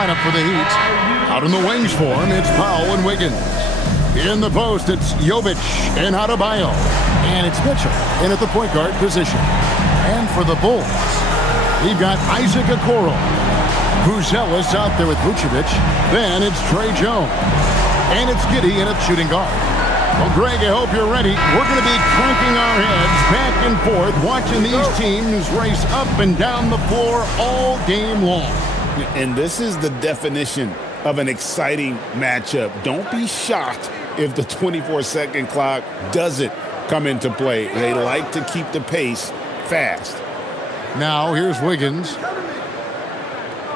lineup for the Heat. Out in the wings for him, it's Powell and Wiggins. In the post, it's Jovic and Adebayo. And it's Mitchell in at the point guard position. And for the Bulls, we've got Isaac Okoro. Buzelis out there with Vucevic. Then it's Trey Jones. And it's Giddey in at shooting guard. Well, Greg, I hope you're ready. We're going to be cranking our heads back and forth, watching these teams race up and down the floor all game long. And this is the definition of an exciting matchup. Don't be shocked if the 24-second clock doesn't come into play. They like to keep the pace fast. Now here's Wiggins.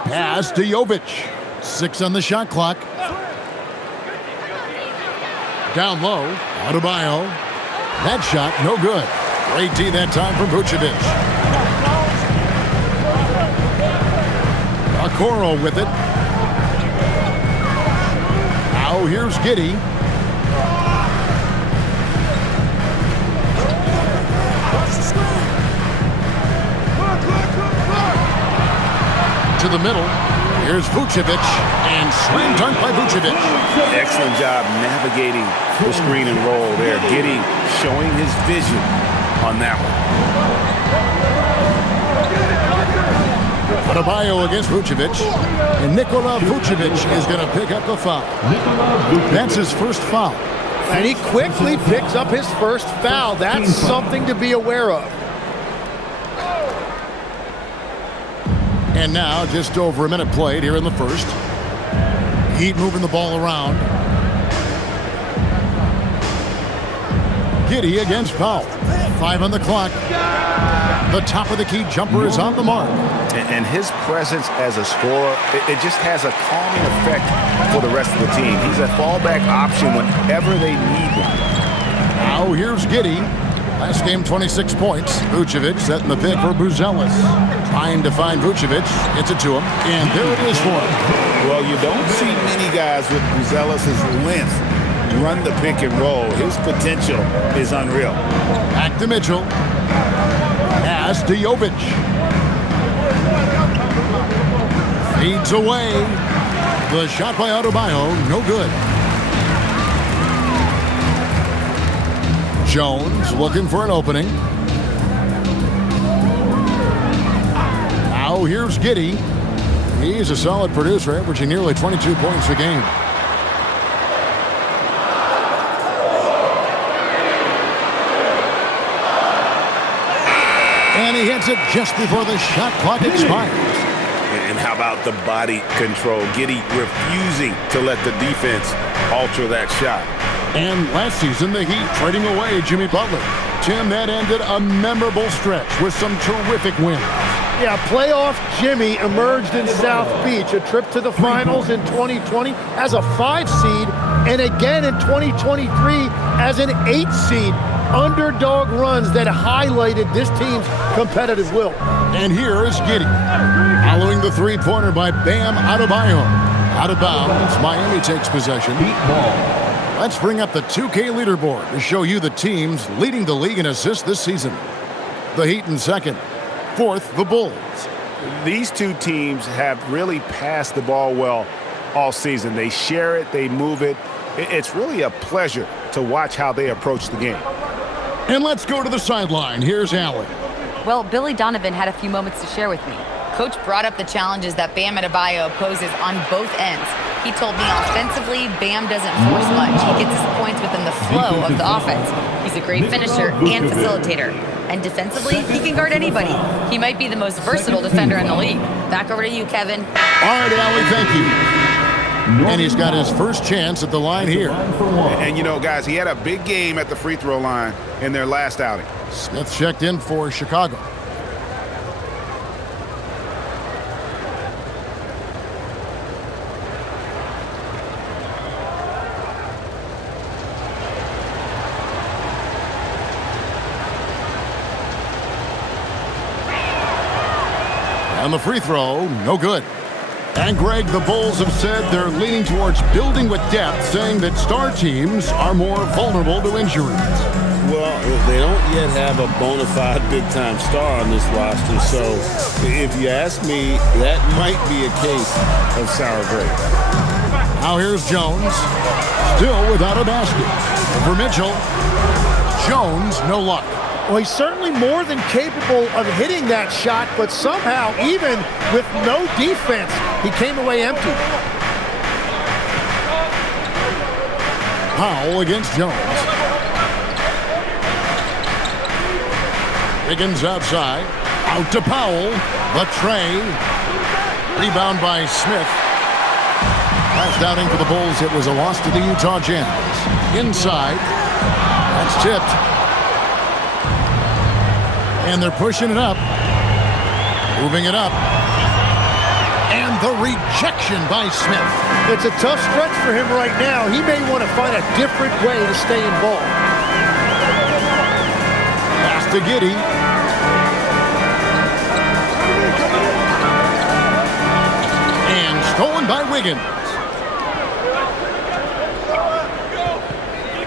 Pass to Jovic. 6 on the shot clock. Down low, Adebayo. That shot, no good. Great D that time from Vucevic. Okoro with it. Now here's Giddey. To the middle. Here's Vucevic, and slam dunk by Vucevic. Excellent job navigating the screen and roll there. Giddey showing his vision on that one. Adebayo against Vucevic, and Nikola Vucevic is going to pick up the foul. That's his first foul. And he quickly picks up his first foul. That's something to be aware of. And now, just over a minute played here in the first. Heat moving the ball around. Giddey against Powell. 5 on the clock. The top of the key jumper is on the mark. And his presence as a scorer, it just has a calming effect for the rest of the team. He's a fallback option whenever they need one. Now here's Giddey. Last game, 26 points. Vucevic setting the pick for Buzelis. Trying to find Vucevic. Gets it to him. And there it is for him. Well, you don't see many guys with Buzelis' length run the pick and roll. His potential is unreal. Back to Mitchell. Pass to Jovic. Feeds away. The shot by Adebayo, no good. Jones looking for an opening. Now here's Giddey. He's a solid producer, averaging nearly 22 points a game. And he hits it just before the shot clock expires. And how about the body control? Giddey refusing to let the defense alter that shot. And last season, the Heat trading away Jimmy Butler. Tim, that ended a memorable stretch with some terrific wins. Yeah, playoff Jimmy emerged in South Beach, a trip to the finals in 2020 as a 5 seed, and again in 2023 as an 8 seed. Underdog runs that highlighted this team's competitive will. And here is Giddey, following the three-pointer by Bam Adebayo. Out of bounds, Miami takes possession. Heat ball. Let's bring up the 2K leaderboard to show you the teams leading the league in assists this season. The Heat in second. Fourth, the Bulls. These two teams have really passed the ball well all season. They share it, they move it. It's really a pleasure to watch how they approach the game. And let's go to the sideline. Here's Allen. Well, Billy Donovan had a few moments to share with me. Coach brought up the challenges that Bam Adebayo poses on both ends. He told me offensively, Bam doesn't force much. He gets his points within the flow of the offense. He's a great finisher and facilitator. And defensively, he can guard anybody. He might be the most versatile defender in the league. Back over to you, Kevin. All right, Allie, thank you. And he's got his first chance at the line here. And, you know, guys, he had a big game at the free throw line in their last outing. Smith checked in for Chicago. And the free throw, no good. And Greg, the Bulls have said they're leaning towards building with depth, saying that star teams are more vulnerable to injuries. Well, they don't yet have a bona fide big-time star on this roster, so if you ask me, that might be a case of sour grapes. Now here's Jones, still without a basket. For Mitchell, Jones, no luck. Well, he's certainly more than capable of hitting that shot, but somehow, even with no defense, he came away empty. Powell against Jones. Wiggins outside. Out to Powell. The tray. Rebound by Smith. Last outing for the Bulls, it was a loss to the Utah Jazz. Inside. That's tipped. And they're pushing it up. Moving it up. And the rejection by Smith. It's a tough stretch for him right now. He may want to find a different way to stay involved. Pass to Giddey. And stolen by Wiggins.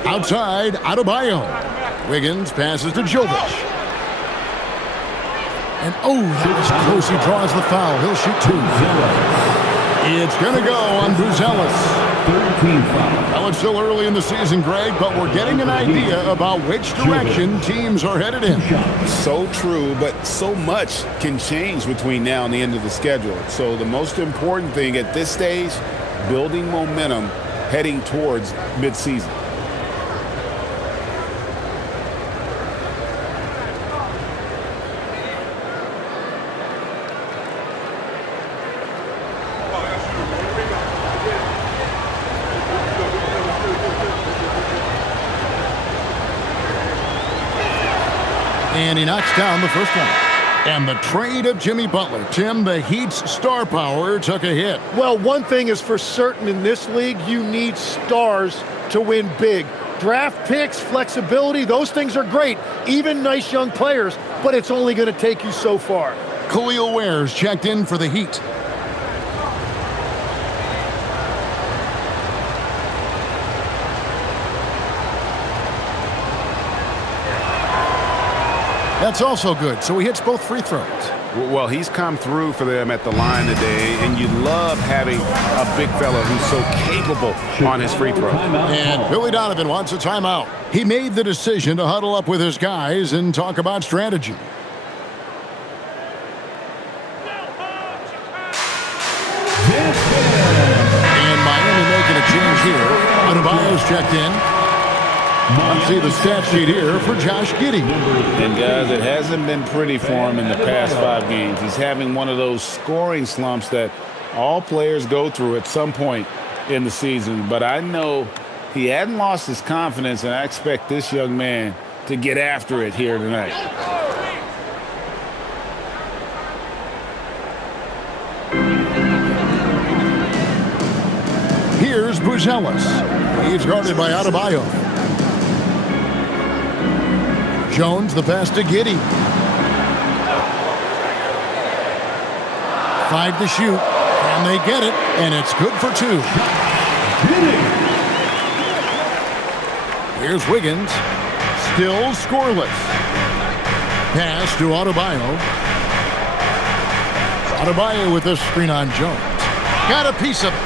Outside, Adebayo. Wiggins passes to Jovic. And that was close. He draws the foul. He'll shoot 2. It's going to go on Buzelis. Well, it's still early in the season, Greg, but we're getting an idea about which direction teams are headed in. So true, but so much can change between now and the end of the schedule. So the most important thing at this stage, building momentum heading towards midseason. And he knocks down the first one. And the trade of Jimmy Butler. Tim, the Heat's star power took a hit. Well, one thing is for certain in this league, you need stars to win big. Draft picks, flexibility, those things are great. Even nice young players, but it's only going to take you so far. Khalil Wares checked in for the Heat. That's also good, so he hits both free throws. Well, he's come through for them at the line today, and you love having a big fella who's so capable on his free throw. And Billy Donovan wants a timeout. He made the decision to huddle up with his guys and talk about strategy. And Miami making a change here. Adebayo's checked in. Let's see the stat sheet here for Josh Giddey. And guys, it hasn't been pretty for him in the past 5 games. He's having one of those scoring slumps that all players go through at some point in the season. But I know he hadn't lost his confidence, and I expect this young man to get after it here tonight. Here's Buzelis. He's guarded by Adebayo. Jones, the pass to Giddey. 5 to shoot, and they get it, and it's good for 2. Here's Wiggins, still scoreless. Pass to Adebayo. Adebayo with this screen on Jones. Got a piece of it.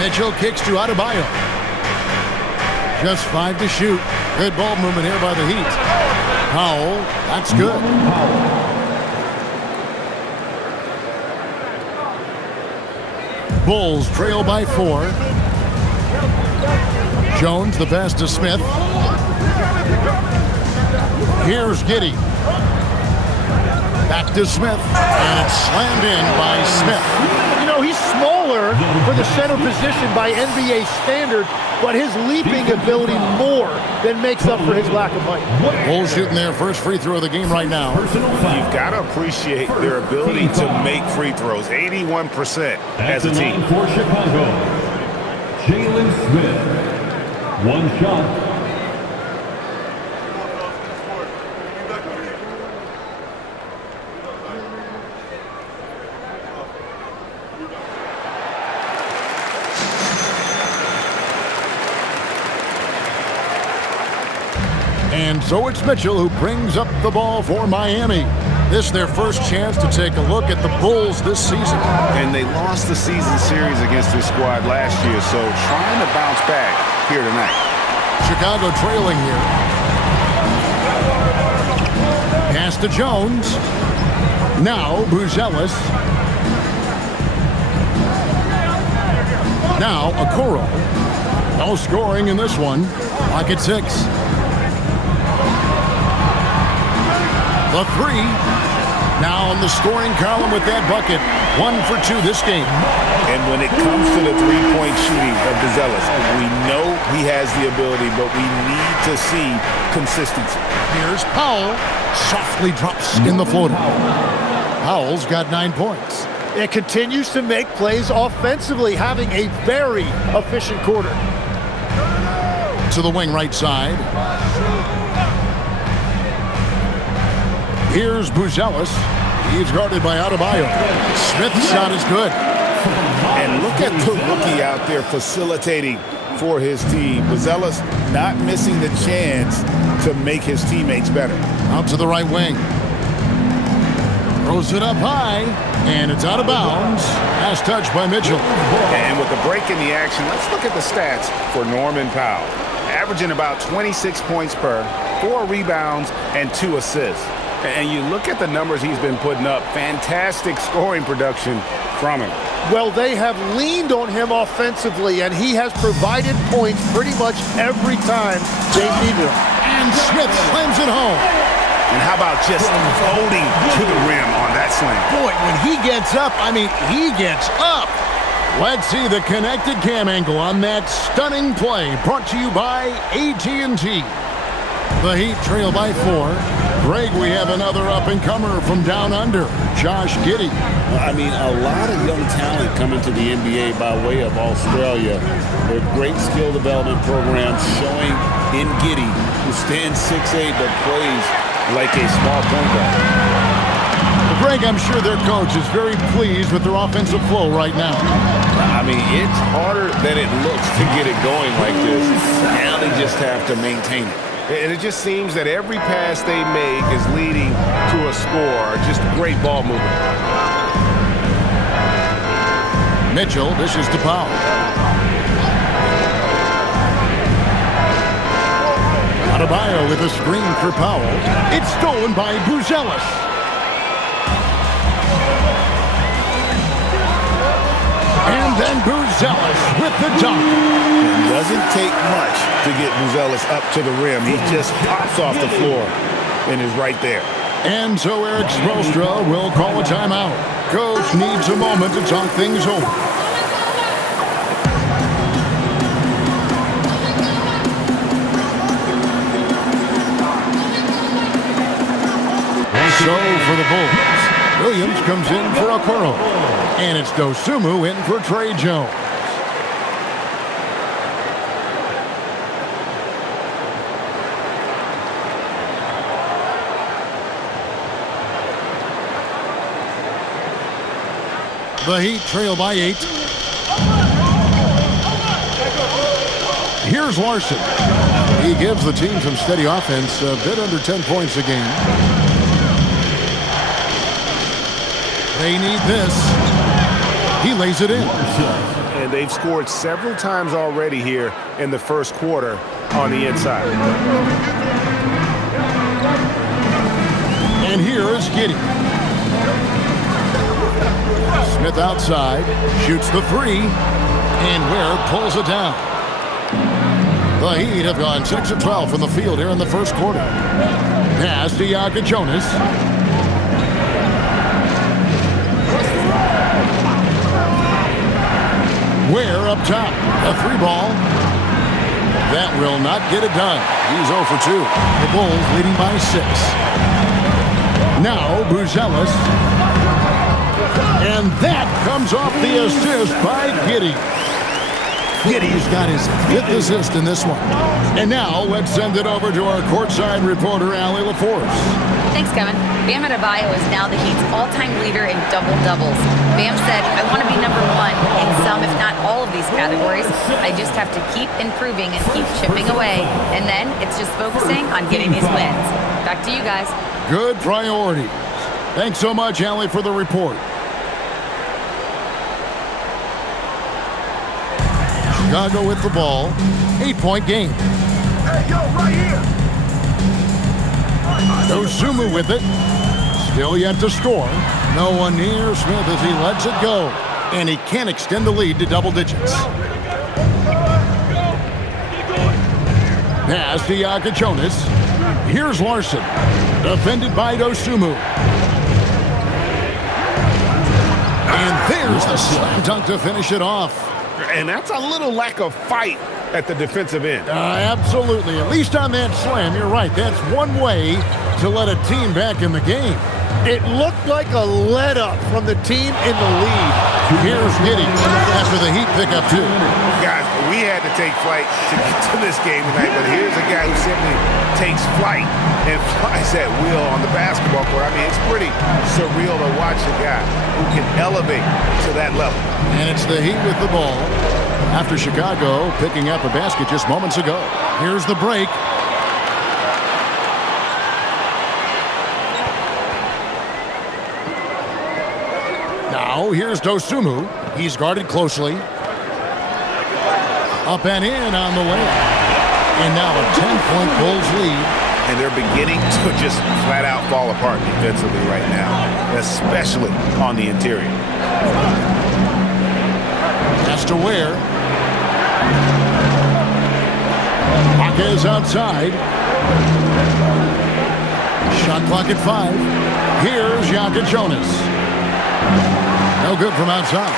Mitchell kicks to Adebayo. Just 5 to shoot. Good ball movement here by the Heat. Powell, that's good. Bulls trail by 4. Jones, the pass to Smith. Here's Giddey. Back to Smith, and it's slammed in by Smith. You know, he's smaller for the center position by NBA standards, but his leaping ability more than makes up for his lack of height. Bulls shooting their first free throw of the game right now. You've got to appreciate their ability to make free throws, 81% as a team. For Chicago, Jalen Smith. 1 shot. And so it's Mitchell who brings up the ball for Miami. This is their first chance to take a look at the Bulls this season. And they lost the season series against this squad last year, so trying to bounce back here tonight. Chicago trailing here. Pass to Jones. Now Buzelis. Now Okoro. No scoring in this one. Lock at 6. The 3. Now in the scoring column with that bucket. 1 for 2 this game. And when it comes to the three-point shooting of Buzelis, we know he has the ability, but we need to see consistency. Here's Powell. Softly drops in the floater. Powell's got 9 points. It continues to make plays offensively, having a very efficient quarter. To the wing right side. Here's Buzelis. He's guarded by Adebayo. Smith's shot is good. And look at the rookie out there facilitating for his team. Buzelis not missing the chance to make his teammates better. Out to the right wing. Throws it up high, and it's out of bounds. Last touch by Mitchell. And with the break in the action, let's look at the stats for Norman Powell. Averaging about 26 points per, 4 rebounds, and 2 assists. And you look at the numbers he's been putting up, fantastic scoring production from him. Well, they have leaned on him offensively, and he has provided points pretty much every time they needed him. And Smith slams it home. And how about just floating to the rim on that slam? Boy, when he gets up, I mean, he gets up. Let's see the connected cam angle on that stunning play, brought to you by AT&T. The Heat trail by 4. Greg, we have another up-and-comer from down under, Josh Giddey. I mean, a lot of young talent coming to the NBA by way of Australia. Their great skill development programs showing in Giddey, who stands 6'8", but plays like a small point guard. Well, Greg, I'm sure their coach is very pleased with their offensive flow right now. I mean, it's harder than it looks to get it going like this. Now they just have to maintain it. And it just seems that every pass they make is leading to a score. Just great ball movement. Mitchell dishes to Powell. Adebayo with a screen for Powell. It's stolen by Buzelis. And then Buzelis with the dunk. It doesn't take much to get Buzelis up to the rim. He just pops off the floor and is right there. And so Eric Spoelstra will call a timeout. Coach needs a moment to talk things over. So for the Bulls, Williams comes in for Okoro. And it's Dosunmu in for Trey Jones. The Heat trail by 8. Here's Larson. He gives the team some steady offense, a bit under 10 points a game. They need this. He lays it in. And they've scored several times already here in the first quarter on the inside. And here is Giddey. Smith outside, shoots the 3, and Ware pulls it down. The Heat have gone 6 of 12 from the field here in the first quarter. Pass to Yaka Jonas. Ware up top, a 3 ball. That will not get it done. He's 0 for 2. The Bulls leading by 6. Now Buzelis. And that comes off the assist by Giddey. Giddey's got his 5th assist in this one. And now let's send it over to our courtside reporter, Allie LaForce. Thanks, Kevin. Bam Adebayo is now the Heat's all-time leader in double-doubles. Bam said, I want to be number one in some, if not all of these categories. I just have to keep improving and keep chipping away. And then it's just focusing on getting these wins. Back to you guys. Good priorities. Thanks so much, Allie, for the report. Chicago with the ball. 8-point game. Hey, yo, right here. Dosunmu with it. Still yet to score. No one near Smith as he lets it go. And he can't extend the lead to double digits. Pass to Jonas. Here's Larson. Defended by Dosunmu. And there's the slam dunk to finish it off. And that's a little lack of fight at the defensive end. Absolutely. At least on that slam, you're right. That's one way to let a team back in the game. It looked like a let-up from the team in the lead. Here's Giddey after the Heat pick up two. Guys, we had to take flight to get to this game tonight, but here's a guy who simply takes flight and flies at will on the basketball court. I mean, it's pretty surreal to watch a guy who can elevate to that level. And it's the Heat with the ball after Chicago picking up a basket just moments ago. Here's the break. Now, here's Dosunmu. He's guarded closely. Up and in on the way. And now a 10-point Bulls lead. And they're beginning to just flat out fall apart defensively right now, especially on the interior. Pass to Ware. Haka is outside. Shot clock at 5. Here's Jonas. No good from outside.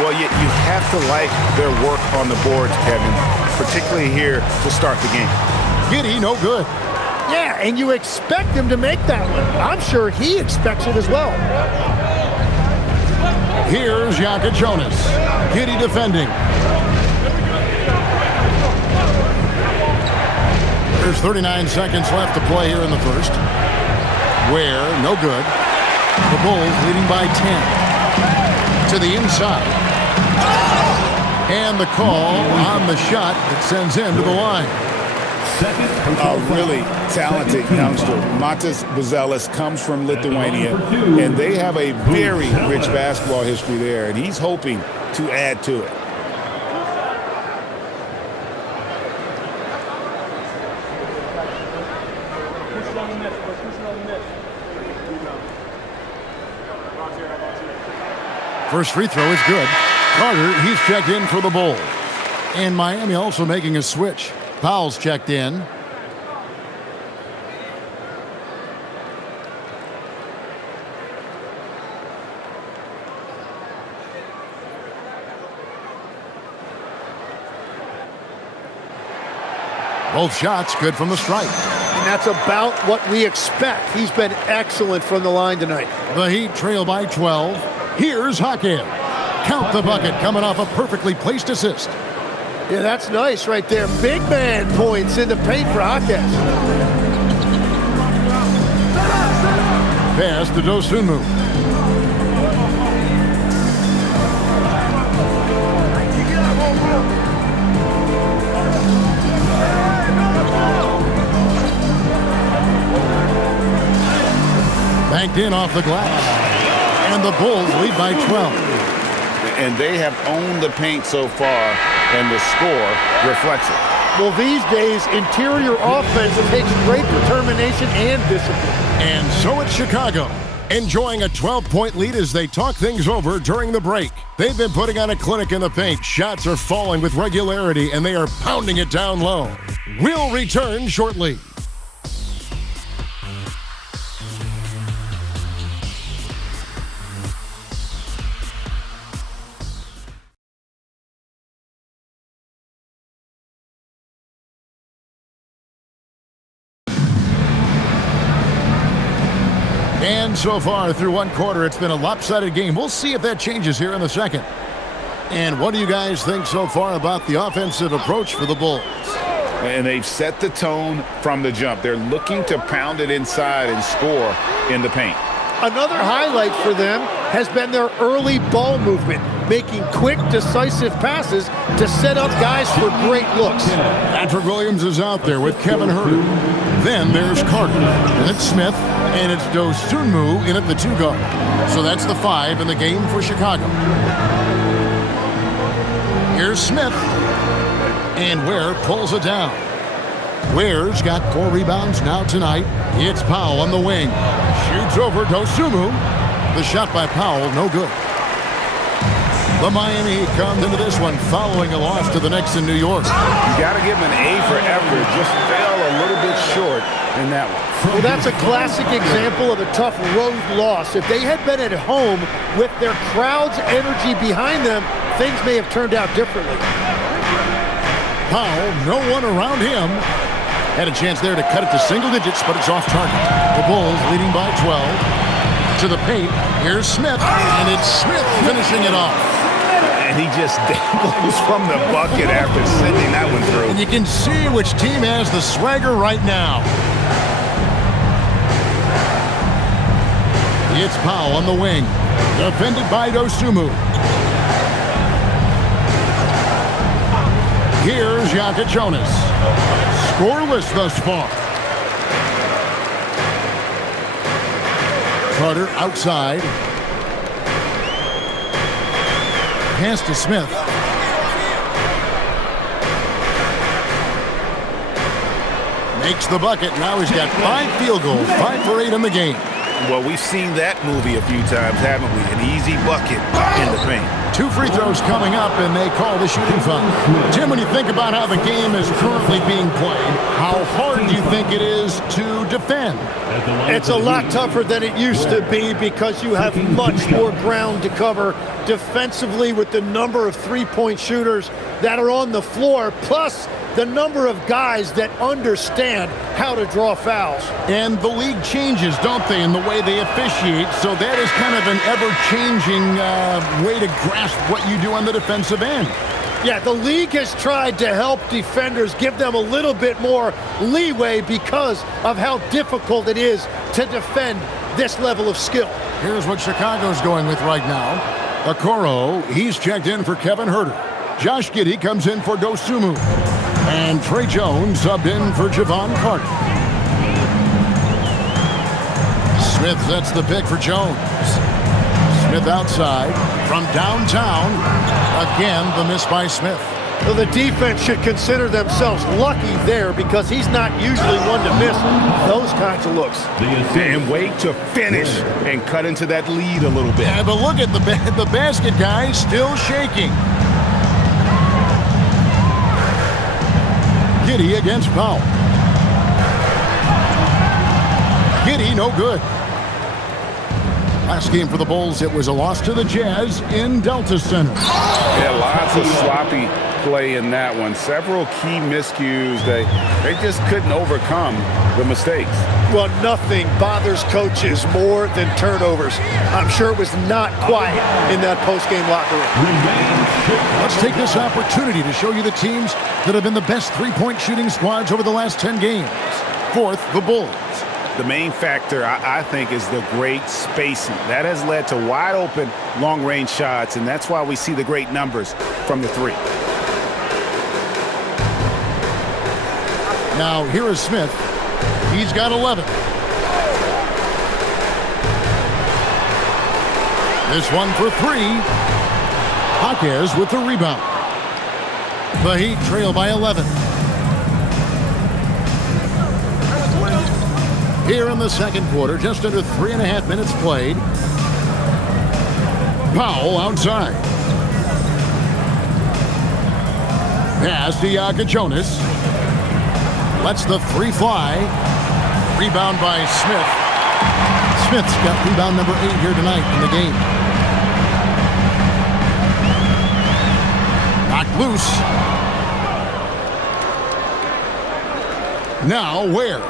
Well, you have to like their work on the boards, Kevin, particularly here to start the game. Giddey, no good. Yeah, and you expect him to make that one. I'm sure he expects it as well. Here's Jonas. Giddey defending. There's 39 seconds left to play here in the first. Ware, no good. The Bulls leading by 10. To the inside. And the call on the shot that sends him to the line. A really talented youngster. Matas Buzelis comes from Lithuania, and they have a very rich basketball history there, and he's hoping to add to it. First free throw is good. Carter, he's checked in for the Bulls. And Miami also making a switch. Powell's checked in. Both shots good from the stripe. And that's about what we expect. He's been excellent from the line tonight. The Heat trail by 12. Here's Hakeem. Count the bucket coming off a perfectly placed assist. Yeah, that's nice right there. Big man points in the paint for Hakeem. Pass to Dosunmu. Banked in off the glass. And the Bulls lead by 12. And they have owned the paint so far, and the score reflects it. Well, these days, interior offense takes great determination and discipline. And so it's Chicago, enjoying a 12-point lead as they talk things over during the break. They've been putting on a clinic in the paint. Shots are falling with regularity, and they are pounding it down low. We'll return shortly. And so far through one quarter, it's been a lopsided game. We'll see if that changes here in the second. And what do you guys think so far about the offensive approach for the Bulls? And they've set the tone from the jump. They're looking to pound it inside and score in the paint. Another highlight for them has been their early ball movement, making quick, decisive passes to set up guys for great looks. Patrick Williams is out there with Kevin Huerter. Then there's Carter. And it's Smith. And it's Dosunmu in at the 2 guard. So that's the 5 in the game for Chicago. Here's Smith. And Ware pulls it down. Ware's got 4 rebounds now tonight. It's Powell on the wing. Shoots over Dosunmu. The shot by Powell, no good. The Miami Heat comes into this one following a loss to the Knicks in New York. You got to give them an A for effort. Just fell a little bit short in that one. Well, that's a classic example of a tough road loss. If they had been at home with their crowd's energy behind them, things may have turned out differently. Powell, no one around him. Had a chance there to cut it to single digits, but it's off target. The Bulls leading by 12. To the paint, here's Smith, and it's Smith finishing it off. And he just dangles from the bucket after sending that one through. And you can see which team has the swagger right now. It's Powell on the wing, defended by Dosunmu. Here's Jonas. Scoreless thus far. Carter outside. Pass to Smith. Makes the bucket. Now he's got 5 field goals, 5 for 8 in the game. Well, we've seen that movie a few times, haven't we? An easy bucket in the paint. 2 free throws coming up, and they call the shooting foul. Tim, when you think about how the game is currently being played, how hard do you think it is to defend? It's a lot tougher than it used to be because you have much more ground to cover defensively with the number of three-point shooters that are on the floor, plus the number of guys that understand how to draw fouls. And the league changes, don't they, in the way they officiate, so that is kind of an ever-changing way to grasp what you do on the defensive end. Yeah, the league has tried to help defenders, give them a little bit more leeway because of how difficult it is to defend this level of skill. Here's what Chicago's going with right now. Okoro, he's checked in for Kevin Huerter. Josh Giddey comes in for Dosunmu. And Trey Jones subbed in for Javon Carter. Smith sets the pick for Jones. Smith outside from downtown. Again, the miss by Smith. Well, the defense should consider themselves lucky there because he's not usually one to miss those kinds of looks. And wait to finish and cut into that lead a little bit. Yeah, but look at the basket guy still shaking. Giddey against Powell. Giddey, no good. Last game for the Bulls, it was a loss to the Jazz in Delta Center. Yeah, lots of sloppy play in that one. Several key miscues. They just couldn't overcome the mistakes. Well, nothing bothers coaches more than turnovers. I'm sure it was not quiet in that post-game locker room. Let's take this opportunity to show you the teams that have been the best three-point shooting squads over the last 10 games. Fourth, the Bulls. The main factor, I think, is the great spacing. That has led to wide-open, long-range shots, and that's why we see the great numbers from the three. Now, here is Smith. He's got 11. This one for 3. Jaquez with the rebound. The Heat trail by 11. Here in the second quarter, just under 3.5 minutes played. Powell outside. Pass to Jonas. Lets the 3 fly. Rebound by Smith. Smith's got rebound number 8 here tonight in the game. Knocked loose. Now Ware.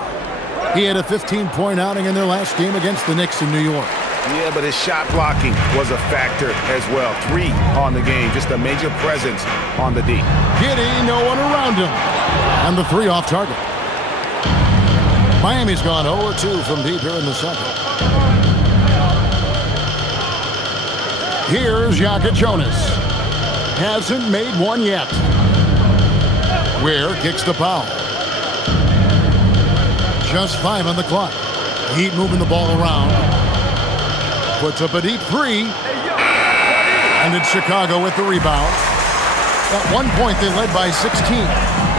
He had a 15-point outing in their last game against the Knicks in New York. Yeah, but his shot blocking was a factor as well. 3 on the game, just a major presence on the D. Giddey, no one around him. And the three off target. Miami's gone 0-2 from deep here in the second. Here's Jonas. Hasn't made one yet. Weir kicks the foul. Just 5 on the clock. Heat moving the ball around. Puts up a deep three. And it's Chicago with the rebound. At one point, they led by 16.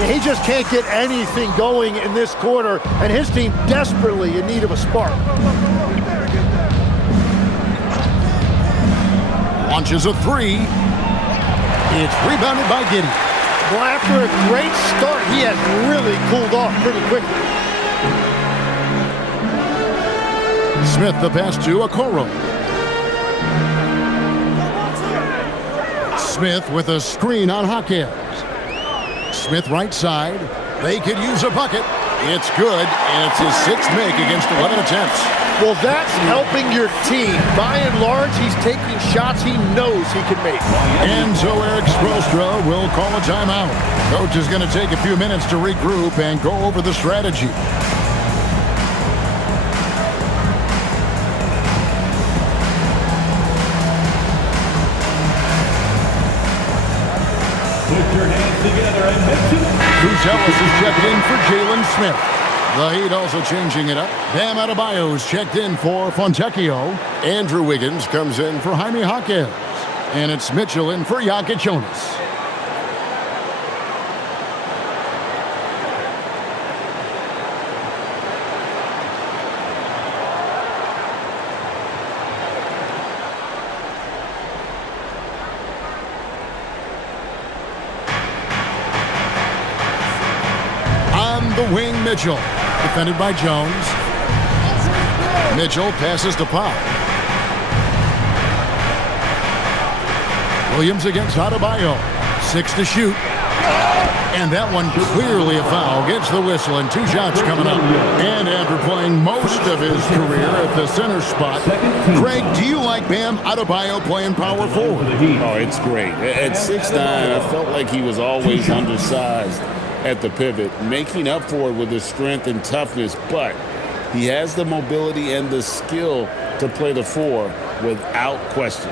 He just can't get anything going in this quarter, and his team desperately in need of a spark. Launches a three. It's rebounded by Giddey. Well, after a great start, he has really cooled off pretty quickly. Smith the pass to Okoro. Smith with a screen on Hawkins. Smith right side. They could use a bucket. It's good, and it's his 6th make against 11 attempts. Well, that's helping your team. By and large, he's taking shots he knows he can make. And so Eric Spoelstra will call a timeout. Coach is going to take a few minutes to regroup and go over the strategy. Put your hands together and mention. Bruce Ellis is checked in for Jalen Smith. The Heat also changing it up. Bam Adebayo is checked in for Fontecchio. Andrew Wiggins comes in for Jaime Hawkins. And it's Mitchell in for Jonas. The wing, Mitchell. Defended by Jones. Mitchell passes to Pop. Williams against Adebayo. 6 to shoot. And that one clearly a foul. Gets the whistle and 2 shots coming up. And after playing most of his career at the center spot, Craig, do you like Bam Adebayo playing power forward? Oh, it's great. At 6'9", I felt like he was always undersized at the pivot, making up for it with his strength and toughness, but he has the mobility and the skill to play the 4 without question.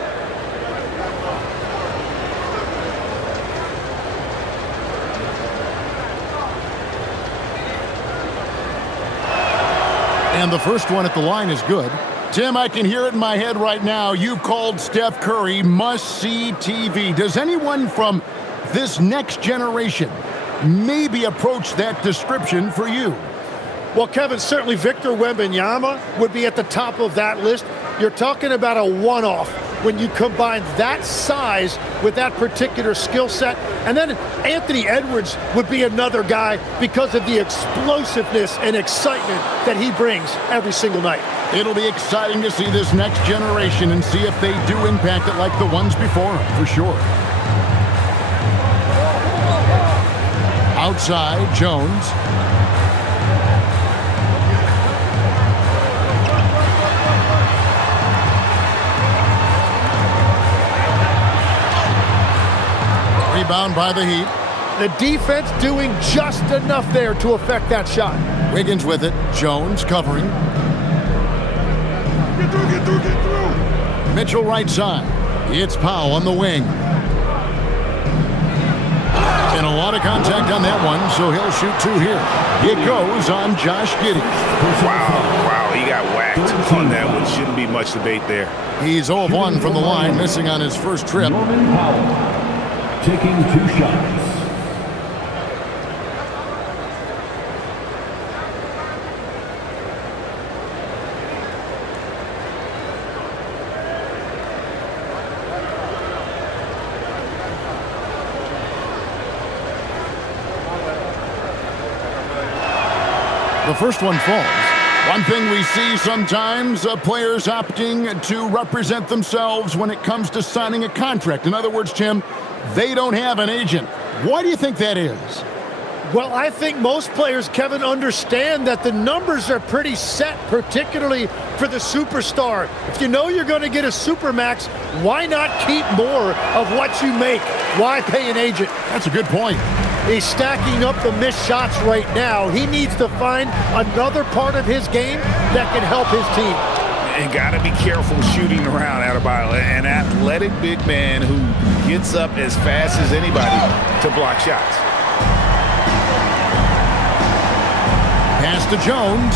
And the first one at the line is good. Tim, I can hear it in my head right now. You've called Steph Curry must-see TV. Does anyone from this next generation maybe approach that description for you? Well, Kevin, certainly Victor Wembanyama would be at the top of that list. You're talking about a one-off when you combine that size with that particular skill set. And then Anthony Edwards would be another guy because of the explosiveness and excitement that he brings every single night. It'll be exciting to see this next generation and see if they do impact it like the ones before them, for sure. Outside, Jones. Rebound by the Heat. The defense doing just enough there to affect that shot. Wiggins with it. Jones covering. Get through. Mitchell right side. It's Powell on the wing. And a lot of contact on that one, so he'll shoot 2 here. It goes on Josh Giddey. Wow, he got whacked on that one. Shouldn't be much debate there. He's 0 of 1 from the line, missing on his first trip. Norman Powell taking 2 shots. The first one falls. One thing we see sometimes, players opting to represent themselves when it comes to signing a contract. In other words, Tim, they don't have an agent. Why do you think that is? Well, I think most players, Kevin, understand that the numbers are pretty set, particularly for the superstar. If you know you're going to get a supermax, why not keep more of what you make? Why pay an agent? That's a good point. He's stacking up the missed shots right now. He needs to find another part of his game that can help his team. And got to be careful shooting around Adebayo. An athletic big man who gets up as fast as anybody to block shots. Pass to Jones.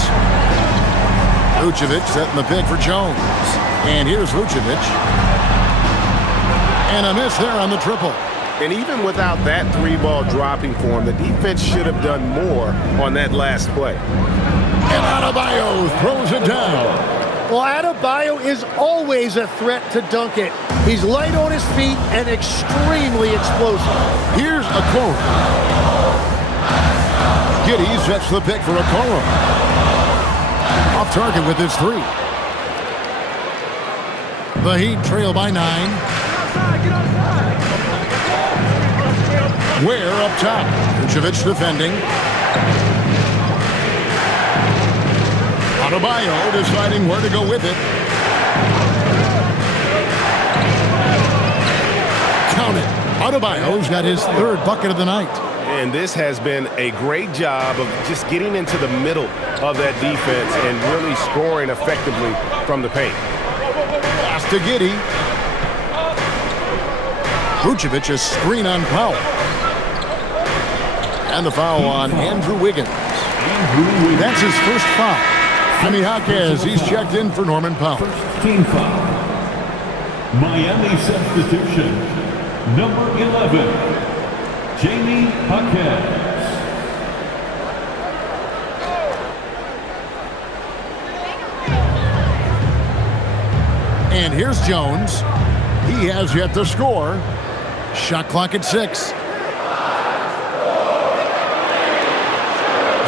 Vucevic setting the pick for Jones. And here's Vucevic. And a miss there on the triple. And even without that three-ball dropping for him, the defense should have done more on that last play. And Adebayo throws it down. Well, Adebayo is always a threat to dunk it. He's light on his feet and extremely explosive. Here's Okoro. Giddey sets the pick for Okoro. Off target with his three. The Heat trail by 9. Ware up top. Vucevic defending. Adebayo deciding where to go with it. Count it. Adebayo's got his third bucket of the night. And this has been a great job of just getting into the middle of that defense and really scoring effectively from the paint. Pass to Giddey. Vucevic a screen on Powell. And the foul on Andrew Wiggins. That's his first foul. Jimmy Jaquez, he's checked in for Norman Powell. First team foul. Miami substitution. Number 11, Jamie Jaquez. And here's Jones. He has yet to score. Shot clock at 6.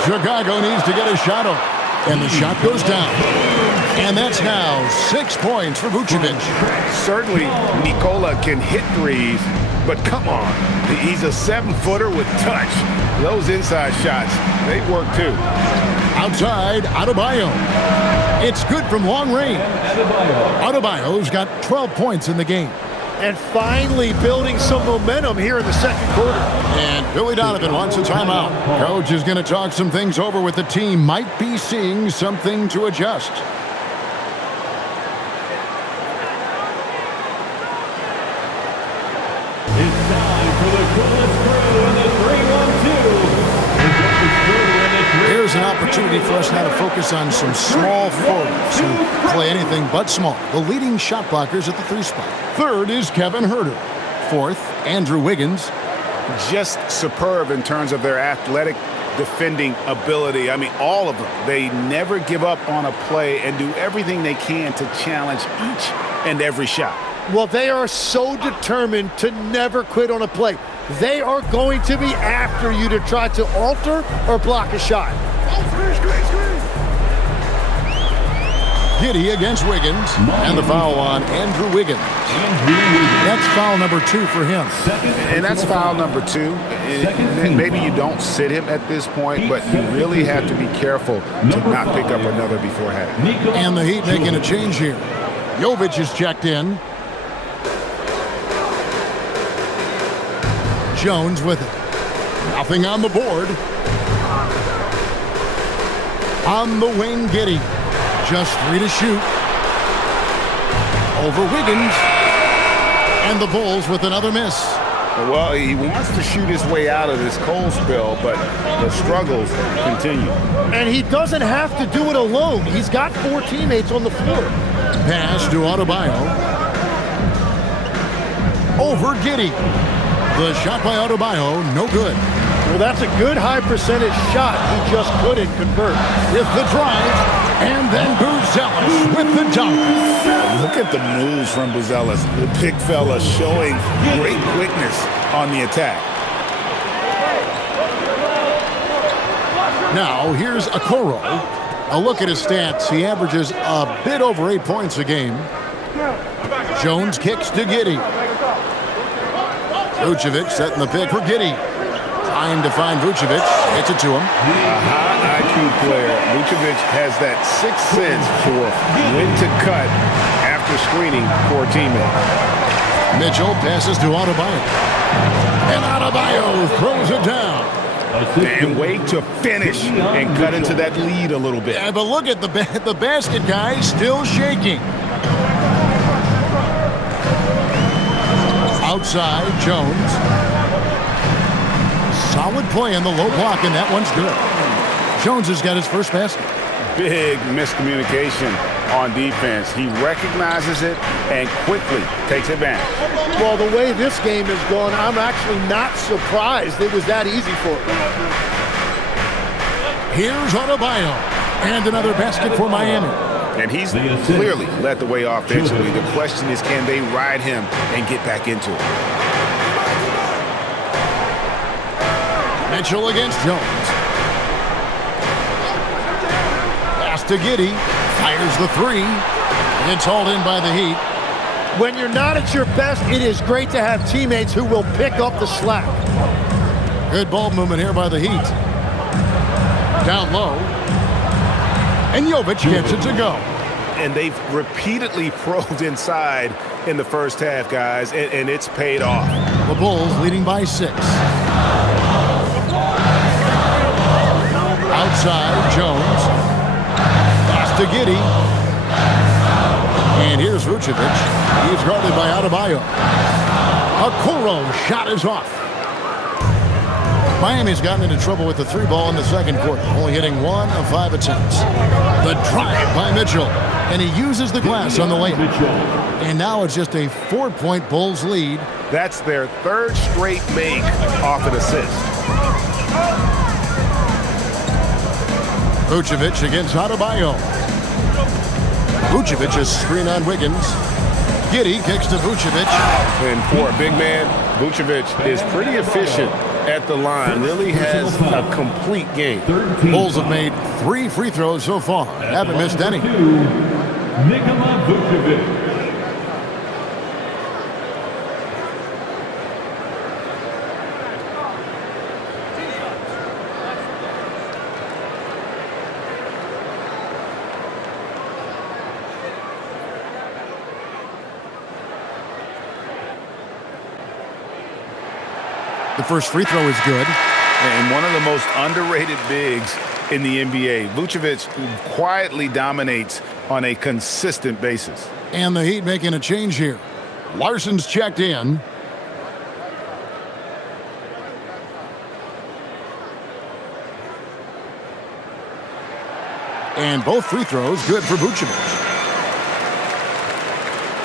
Chicago needs to get a shot off. And the shot goes down. And that's now 6 points for Vucevic. Certainly, Nikola can hit threes, but come on. He's a 7-footer with touch. Those inside shots, they work too. Outside, Adebayo. It's good from long range. Adebayo's got 12 points in the game. And finally building some momentum here in the second quarter. And Billy Donovan wants a timeout. Coach is going to talk some things over with the team. Might be seeing something to adjust. It's time for the coolest crew in the 3-1-2. Here's an opportunity for us now to focus on some small forwards who play anything but small. The leading shot blockers at the 3 spot. Third is Kevin Huerter. Fourth, Andrew Wiggins. Just superb in terms of their athletic defending ability. I mean, all of them. They never give up on a play and do everything they can to challenge each and every shot. Well, they are so determined to never quit on a play. They are going to be after you to try to alter or block a shot. Giddey against Wiggins. And the foul on Andrew Wiggins. That's foul number 2 for him. And that's foul number 2. Maybe you don't sit him at this point, but you really have to be careful to not pick up another beforehand. And the Heat making a change here. Jovic is checked in. Jones with it. Nothing on the board. On the wing, Giddey. Just 3 to shoot. Over Wiggins. And the Bulls with another miss. Well, he wants to shoot his way out of this cold spell, but the struggles continue. And he doesn't have to do it alone. He's got 4 teammates on the floor. Pass to Adebayo. Over Giddey. The shot by Adebayo, no good. Well, that's a good high percentage shot. He just couldn't convert. With the drive, and then Buzelis with the dunk. Look at the moves from Buzelis. The big fella showing great quickness on the attack. Now, here's Okoro. A look at his stats. He averages a bit over 8 points a game. Jones kicks to Giddey. Vucevic setting the pick for Giddey. Trying to find Vucevic. Gets it to him. A high IQ player. Vucevic has that sixth sense for when to cut after screening for a teammate. Mitchell passes to Adebayo. And Adebayo throws it down. And wait to finish and cut into that lead a little bit. Yeah, but look at the basket guy still shaking. Outside, Jones. Solid play in the low block, and that one's good. Jones has got his first basket. Big miscommunication on defense. He recognizes it and quickly takes advantage. Well, the way this game has gone, I'm actually not surprised it was that easy for him. Here's Adebayo. And another basket for Miami. And he's clearly led the way offensively. The question is, can they ride him and get back into it? Mitchell against Jones. Pass to Giddey. Fires the three. It's hauled in by the Heat. When you're not at your best, it is great to have teammates who will pick up the slack. Good ball movement here by the Heat. Down low. And Jovic gets it to go. And they've repeatedly probed inside in the first half, guys, and it's paid off. The Bulls leading by 6. Outside, Jones. Pass to Giddey. And here's Vucevic. He's guarded by Adebayo. Okoro shot is off. Miami's gotten into trouble with the 3 ball in the second quarter, only hitting 1 of 5 attempts. The drive by Mitchell, and he uses the glass on the layup. And now it's just a 4-point Bulls lead. That's their 3rd straight make off an assist. Vucevic against Adebayo. Vucevic is screen on Wiggins. Giddey kicks to Vucevic. And for a big man, Vucevic is pretty efficient at the line. Really has a complete game. Bulls have made 3 free throws so far. Haven't missed any. Nikola Vucevic. The first free throw is good. And one of the most underrated bigs in the NBA. Vucevic quietly dominates on a consistent basis. And the Heat making a change here. Larson's checked in. And both free throws good for Vucevic.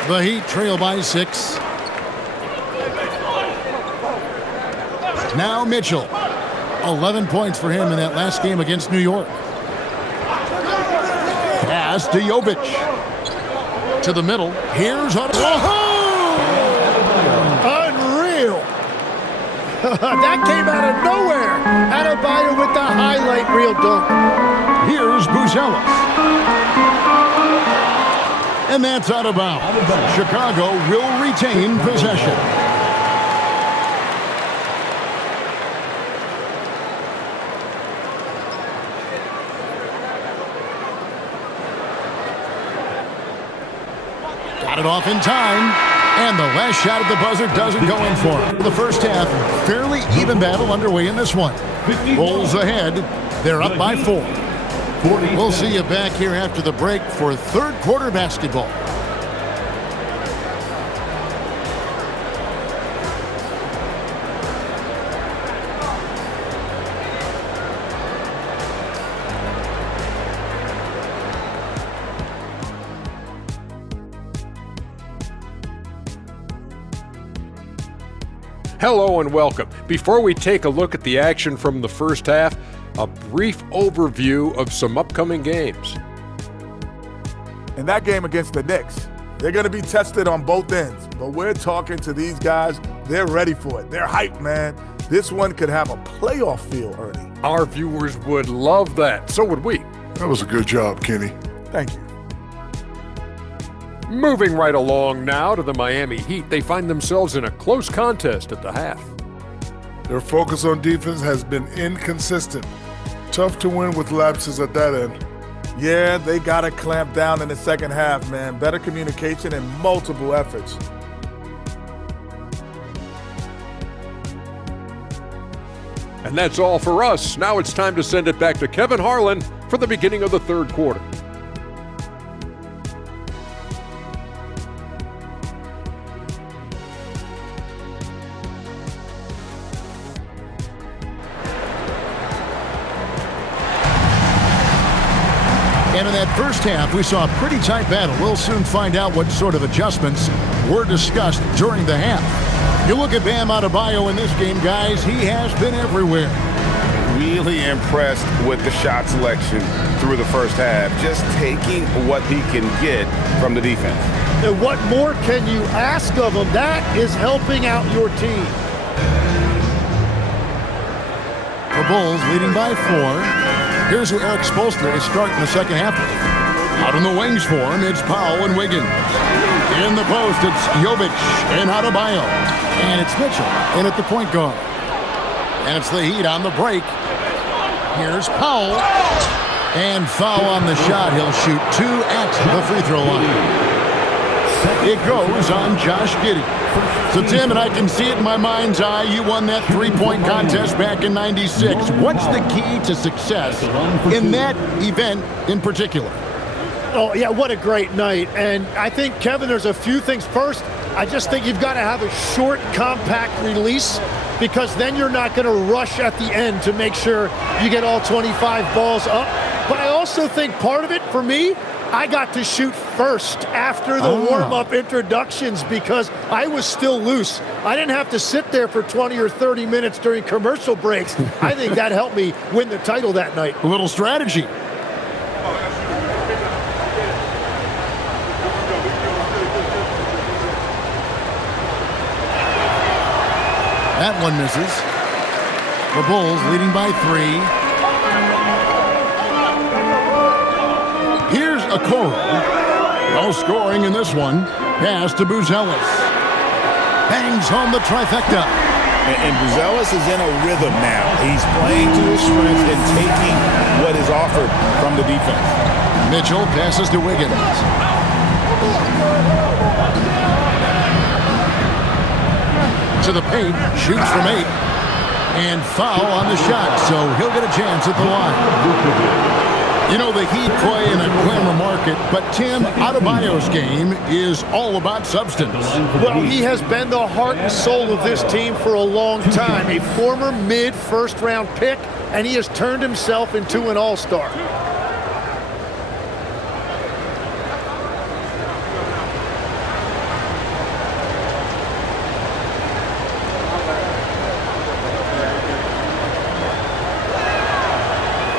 The Heat trail by 6. Now Mitchell. 11 points for him in that last game against New York. Pass to Jovic. To the middle. Here's Adebayo. Unreal. That came out of nowhere. Adebayo with the highlight reel dunk. Here's Buzelis. And that's out of bounds. Chicago will retain possession. Got it off in time. And the last shot at the buzzer doesn't go in for him. The first half, fairly even battle underway in this one. Bulls ahead. They're up by 4. We'll see you back here after the break for third quarter basketball. Hello and welcome. Before we take a look at the action from the first half, a brief overview of some upcoming games. In that game against the Knicks, they're going to be tested on both ends, but we're talking to these guys. They're ready for it. They're hyped, man. This one could have a playoff feel, Ernie. Our viewers would love that. So would we. That was a good job, Kenny. Thank you. Moving right along now to the Miami Heat, they find themselves in a close contest at the half. Their focus on defense has been inconsistent. Tough to win with lapses at that end. Yeah, they got to clamp down in the second half, man. Better communication and multiple efforts. And that's all for us. Now it's time to send it back to Kevin Harlan for the beginning of the third quarter. And in that first half, we saw a pretty tight battle. We'll soon find out what sort of adjustments were discussed during the half. You look at Bam Adebayo in this game, guys, he has been everywhere. Really impressed with the shot selection through the first half, just taking what he can get from the defense. And what more can you ask of him? That is helping out your team. The Bulls leading by 4. Here's who Eric Spoelstra is starting the second half. Out on the wings for him, it's Powell and Wiggins. In the post, it's Jovic and Adebayo. And it's Mitchell in at the point guard. And it's the Heat on the break. Here's Powell. And foul on the shot. He'll shoot 2 at the free throw line. It goes on Josh Giddey. So, Tim, and I can see it in my mind's eye, you won that three-point contest back in '96. What's the key to success in that event in particular? Oh, yeah, what a great night. And I think, Kevin, there's a few things. First, I just think you've got to have a short, compact release, because then you're not going to rush at the end to make sure you get all 25 balls up. But I also think part of it, for me, I got to shoot first after the warm-up introductions because I was still loose. I didn't have to sit there for 20 or 30 minutes during commercial breaks. I think that helped me win the title that night. A little strategy. That one misses. The Bulls leading by 3. Here's Okoro. No scoring in this one. Pass to Buzelis. Bangs home the trifecta. And Buzelis is in a rhythm now. He's playing to his strengths and taking what is offered from the defense. Mitchell passes to Wiggins. To the paint, shoots from 8. And foul on the shot, so he'll get a chance at the line. You know, the Heat play in a glamour market, but Tim, Adebayo's game is all about substance. Well, he has been the heart and soul of this team for a long time. A former mid-first-round pick, and he has turned himself into an all-star.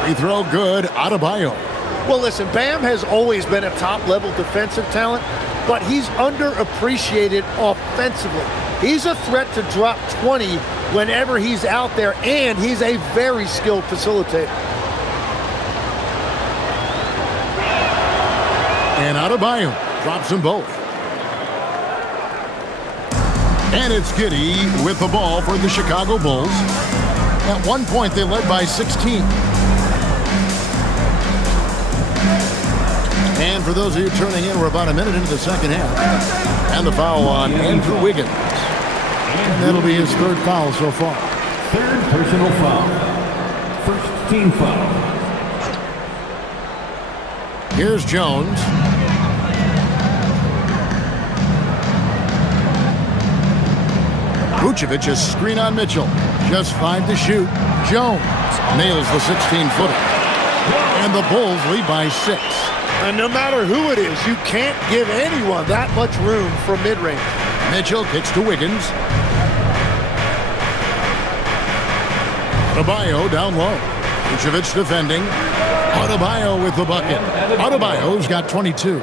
Free throw good, Adebayo. Well, listen, Bam has always been a top-level defensive talent, but he's underappreciated offensively. He's a threat to drop 20 whenever he's out there, and he's a very skilled facilitator. And Adebayo drops them both. And it's Giddey with the ball for the Chicago Bulls. At one point, they led by 16. And for those of you turning in, we're about a minute into the second half. And the foul on Andrew Wiggins. And that'll be his third foul so far. Third personal foul. First team foul. Here's Jones. Vucevic is screen on Mitchell. Just 5 to shoot. Jones nails the 16-footer. And the Bulls lead by 6. And no matter who it is, you can't give anyone that much room for mid-range. Mitchell kicks to Wiggins. Adebayo down low. Vucevic defending. Adebayo with the bucket. Adebayo's got 22.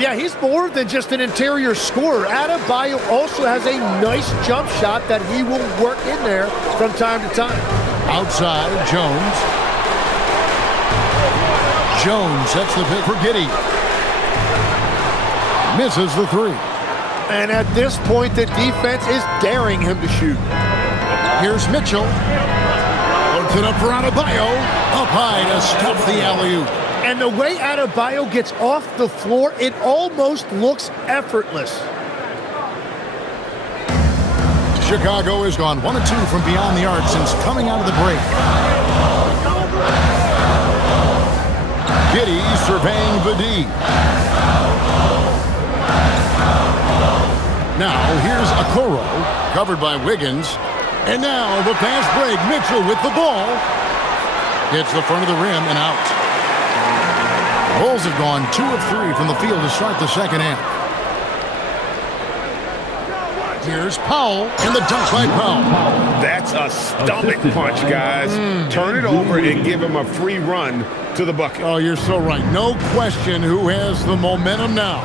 Yeah, he's more than just an interior scorer. Adebayo also has a nice jump shot that he will work in there from time to time. Outside, Jones. Jones sets the pick for Giddey. Misses the 3. And at this point, the defense is daring him to shoot. Here's Mitchell. Puts it up for Adebayo. Up high to stuff the alley-oop. And the way Adebayo gets off the floor, it almost looks effortless. Chicago has gone 1 of 2 from beyond the arc since coming out of the break. Giddey surveying the D. Now here's Okoro, covered by Wiggins. And now the fast break. Mitchell with the ball. Hits the front of the rim and out. Bulls have gone 2 of 3 from the field to start the second half. Here's Powell and the dunk by Powell. That's a stomach punch, guys. Turn it over and give him a free run to the bucket. Oh, you're so right. No question who has the momentum now.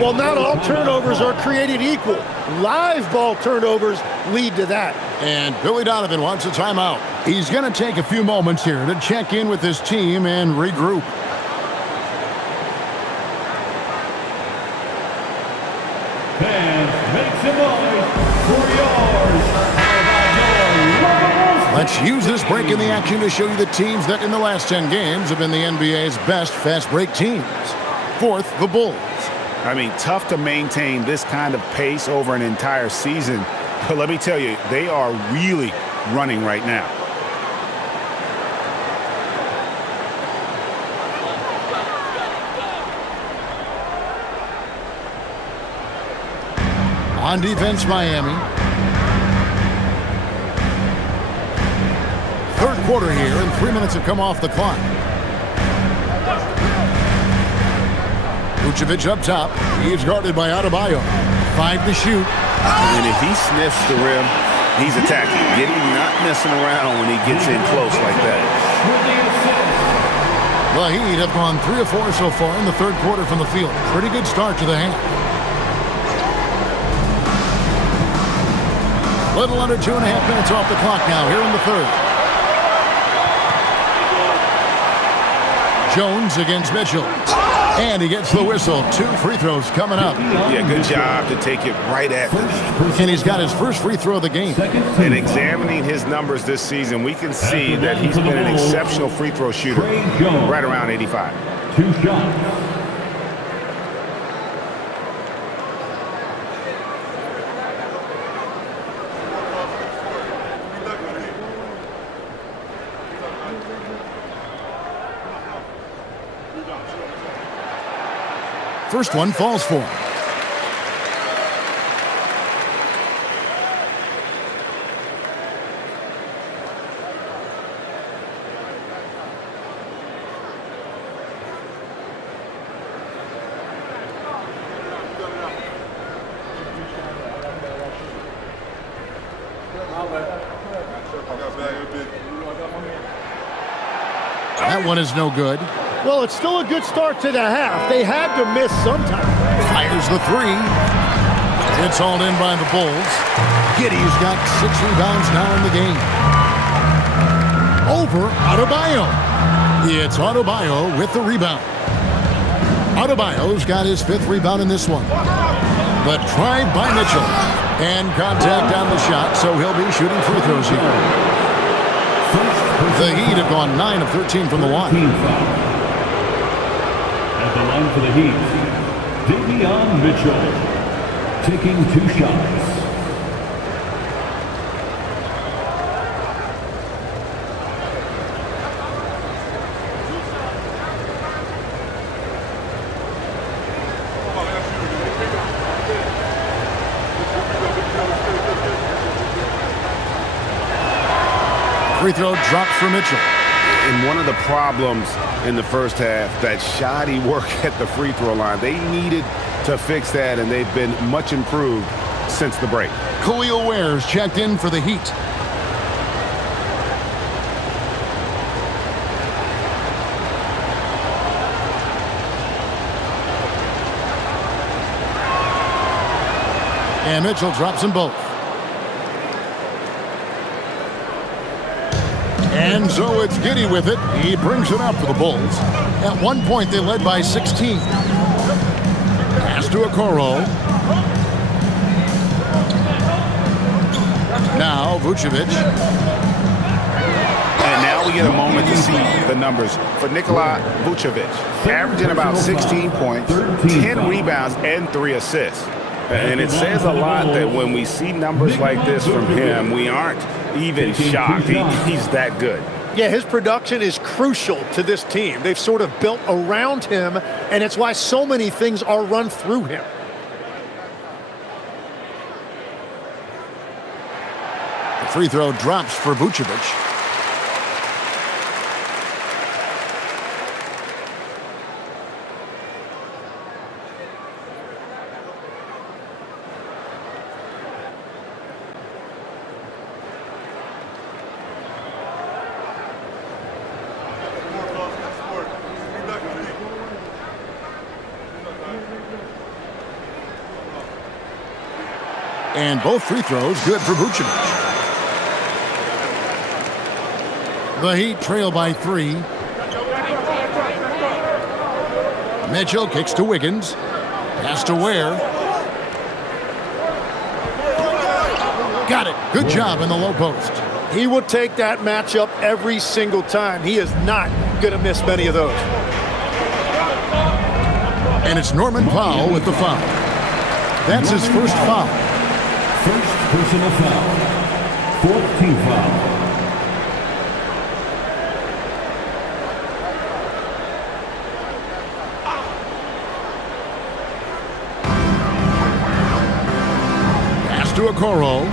Well, not all turnovers are created equal. Live ball turnovers lead to that. And Billy Donovan wants a timeout. He's going to take a few moments here to check in with his team and regroup. Fans, make some noise for yours. Let's use this break in the action to show you the teams that in the last 10 games have been the NBA's best fast break teams. Fourth, the Bulls. I mean, tough to maintain this kind of pace over an entire season. But let me tell you, they are really running right now. On defense, Miami. Third quarter here, and 3 minutes have come off the clock. Vucevic up top. He's guarded by Adebayo. 5 to shoot. And if he sniffs the rim, he's attacking. Getting not messing around when he gets in close like that. The Heat have gone 3 of 4 so far in the third quarter from the field. Pretty good start to the half. Little under 2.5 minutes off the clock now here in the third. Jones against Mitchell. And he gets the whistle. 2 free throws coming up. Yeah, good job to take it right at them. And he's got his first free throw of the game. And examining his numbers this season, we can see that he's been an exceptional free throw shooter, right around 85. 2 shots. First one falls for him. That one is no good. Well, it's still a good start to the half. They had to miss sometime. Fires the 3. It's all in by the Bulls. Giddey's got 6 rebounds now in the game. Over Adebayo. It's Adebayo with the rebound. Adebayo's got his 5th rebound in this one. The drive by Mitchell. And contact on the shot, so he'll be shooting free throws here. The Heat have gone 9 of 13 from the line. At the line for the Heat, Davion Mitchell, taking 2 shots. Free throw drops for Mitchell. And one of the problems in the first half, that shoddy work at the free throw line. They needed to fix that, and they've been much improved since the break. Khalil Ware's checked in for the Heat. And Mitchell drops them both. And so it's Giddey with it. He brings it up for the Bulls. At one point, they led by 16. Pass to Okoro. Now Vucevic. And now we get a moment to see the numbers for Nikola Vucevic. Averaging about 16 points, 10 rebounds, and 3 assists. And it says a lot that when we see numbers like this from him, we aren't even shocked. He's that good. Yeah, his production is crucial to this team. They've sort of built around him, and it's why so many things are run through him. The free throw drops for Vucevic. And both free throws good for Vucevic. The Heat trail by 3. Mitchell kicks to Wiggins. Pass to Ware. Got it. Good job in the low post. He will take that matchup every single time. He is not going to miss many of those. And it's Norman Powell with the foul. That's his first foul. First personal foul. 4th team foul. Pass to Okoro.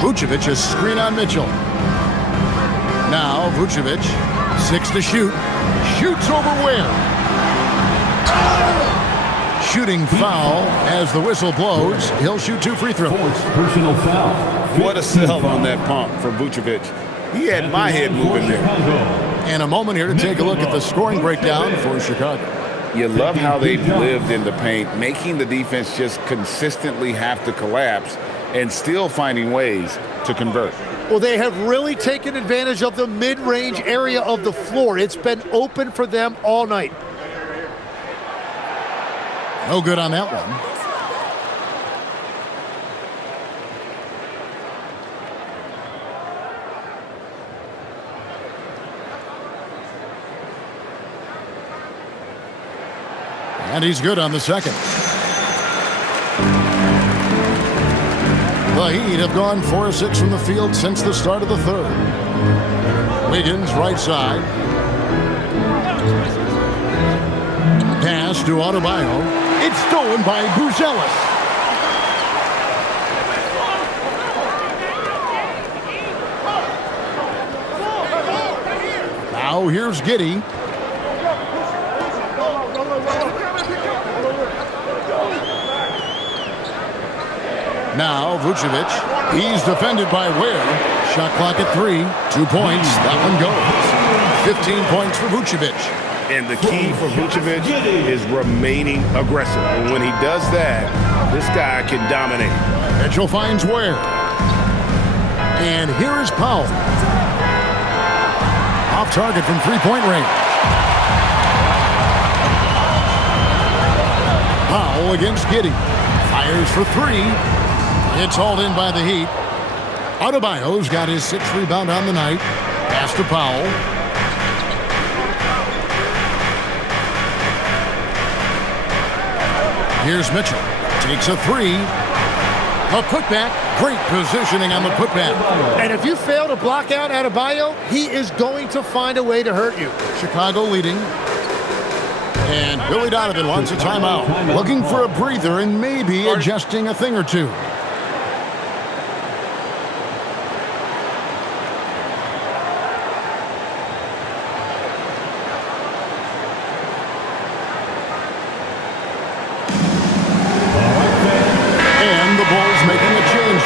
Vucevic is screen on Mitchell. Now Vucevic, 6 to shoot. Shoots over Ware. Shooting foul as the whistle blows. He'll shoot 2 free throws. Personal foul. What a sell on that pump for Vucevic. He had my head moving there. And a moment here to take a look at the scoring breakdown for Chicago. You love how they've lived in the paint, making the defense just consistently have to collapse and still finding ways to convert. Well, they have really taken advantage of the mid-range area of the floor. It's been open for them all night. No good on that one. And he's good on the second. The Heat have gone 4 of 6 from the field since the start of the third. Wiggins, right side. Pass to Adebayo. It's stolen by Buzelis. Now here's Giddey. Now Vucevic. He's defended by Ware. Shot clock at 3. 2 points. That one goes. 15 points for Vucevic. And the key for Vucevic is remaining aggressive. And when he does that, this guy can dominate. Mitchell finds Ware. And here is Powell. Off target from three-point range. Powell against Giddey. Fires for 3. It's hauled in by the Heat. Adebayo's got his 6th rebound on the night. Pass to Powell. Here's Mitchell. Takes a 3. A putback. Great positioning on the putback. And if you fail to block out Adebayo, he is going to find a way to hurt you. Chicago leading. And Billy Donovan wants a timeout. Looking for a breather and maybe adjusting a thing or two.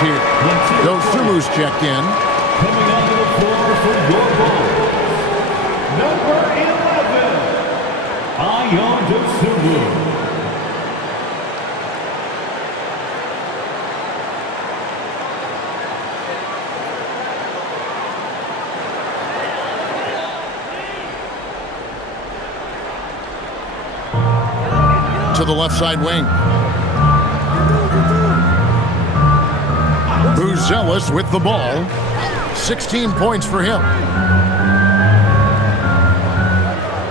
Here. Dosumu's checked in. Coming onto the floor for your Bulls, number 11, Ayo Dosunmu. To the left side wing. Buzelis with the ball. 16 points for him.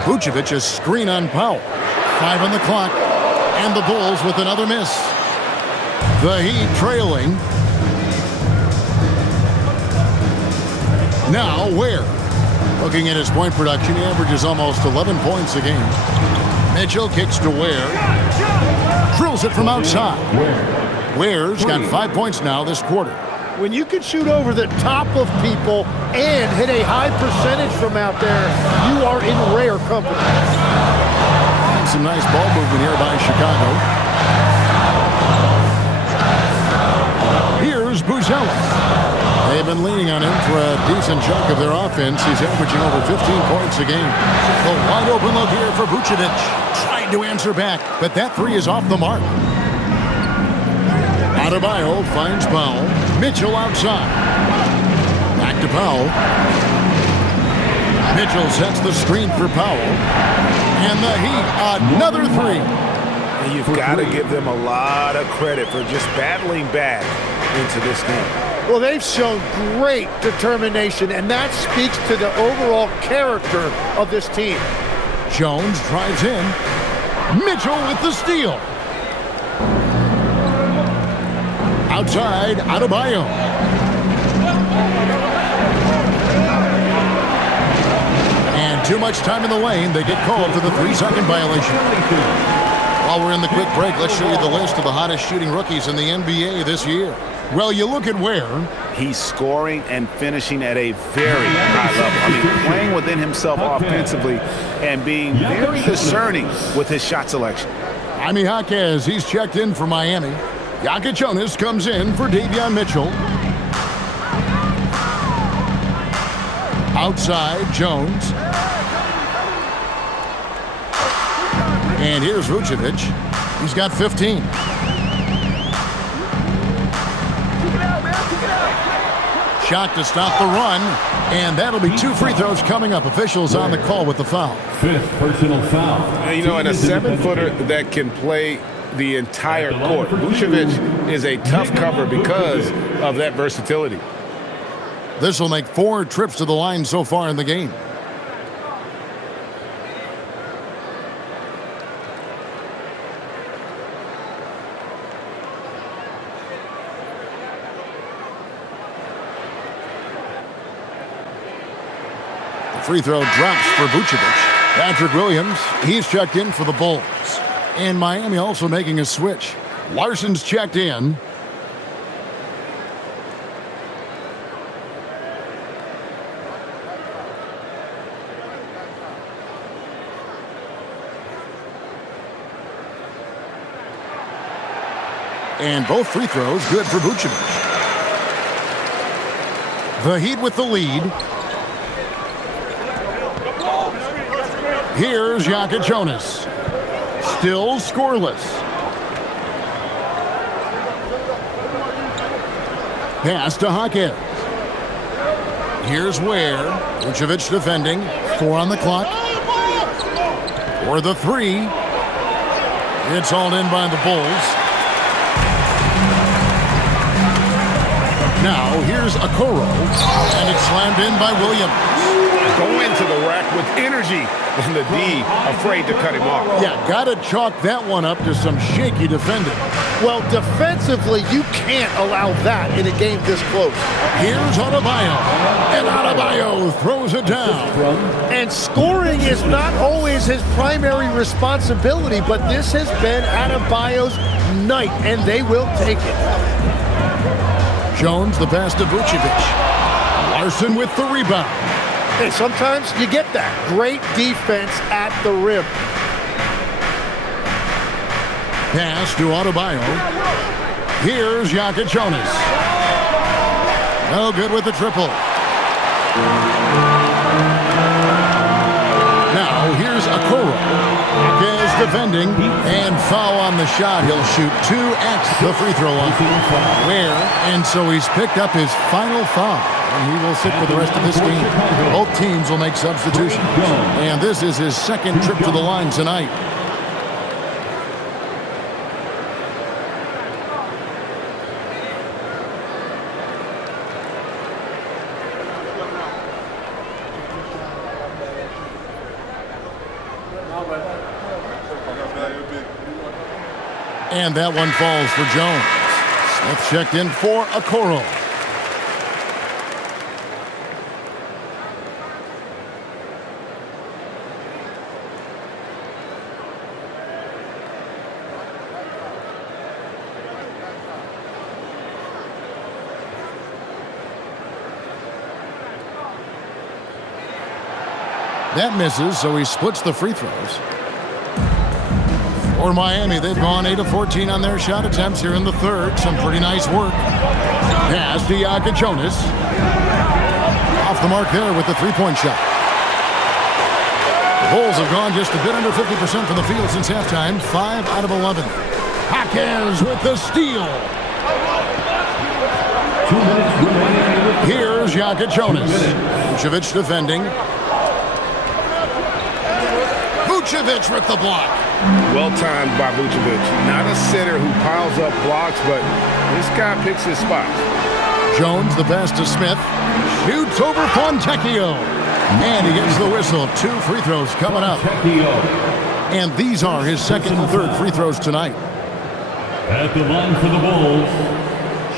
Vucevic is screen on Powell. 5 on the clock. And the Bulls with another miss. The Heat trailing. Now Ware. Looking at his point production, he averages almost 11 points a game. Mitchell kicks to Ware. Drills it from outside. Ware's got 5 points now this quarter. When you can shoot over the top of people and hit a high percentage from out there, you are in rare company. Some nice ball movement here by Chicago. Here's Buzelis. They've been leaning on him for a decent chunk of their offense. He's averaging over 15 points a game. The wide open look here for Vucevic. Tried to answer back, but that three is off the mark. Adebayo finds Powell. Mitchell outside. Back to Powell. Mitchell sets the screen for Powell. And the Heat, another three. And you've got to give them a lot of credit for just battling back into this game. Well, they've shown great determination, and that speaks to the overall character of this team. Jones drives in. Mitchell with the steal. Outside, Adebayo. And too much time in the lane. They get called for the 3-second violation. While we're in the quick break, let's show you the list of the hottest shooting rookies in the NBA this year. Well, you look at Ware. He's scoring and finishing at a very high level. I mean, playing within himself offensively and being very discerning with his shot selection. Jaime Jaquez, he's checked in for Miami. Jonas comes in for Davion Mitchell. Outside, Jones. And here's Vucevic. He's got 15. Shot to stop the run, and that'll be 2 free throws coming up. Officials on the call with the foul. 5th personal foul. And, and a 7-footer that can play the entire court. Vucevic is a tough cover because of that versatility. This will make 4 trips to the line so far in the game. Free throw drops for Vucevic. Patrick Williams, he's checked in for the Bulls. And Miami also making a switch. Larson's checked in. And both free throws good for Vucevic. The Heat with the lead. Here's Jonas. Still scoreless. Pass to Jaquez. Here's Ware. Vucevic defending. 4 on the clock. For the 3. It's hauled in by the Bulls. Now here's Okoro. And it's slammed in by Williams. Go into the rack with energy, and the D afraid to cut him off. Yeah, gotta chalk that one up to some shaky defending. Well, defensively, you can't allow that in a game this close. Here's Adebayo, and Adebayo throws it down. And scoring is not always his primary responsibility, but this has been Adebayo's night, and they will take it. Jones, the pass to Vucevic. Larson with the rebound. And sometimes you get that. Great defense at the rim. Pass to Adebayo. Here's Jonas. No good with the triple. Now here's Okoro. Jaquez defending and foul on the shot. He'll shoot 2 at the free throw line. Where? And so he's picked up his final foul. And he will sit for the rest of this game. Both teams will make substitutions. And this is his 2nd trip to the line tonight. And that one falls for Jones. Smith checked in for Okoro. That misses, so he splits the free throws. For Miami, they've gone 8 of 14 on their shot attempts here in the third. Some pretty nice work. Pass to Jonas. Off the mark there with the three-point shot. The Bulls have gone just a bit under 50% from the field since halftime. 5 out of 11. Hawkins with the steal. 2 minutes remaining. Here's Jonas. Vucevic defending. Vucevic with the block. Well timed by Vucevic. Not a center who piles up blocks, but this guy picks his spots. Jones, the pass to Smith. Shoots over Fontecchio. And he gets the whistle. 2 free throws coming up. And these are his second and third free throws tonight. At the line for the Bulls,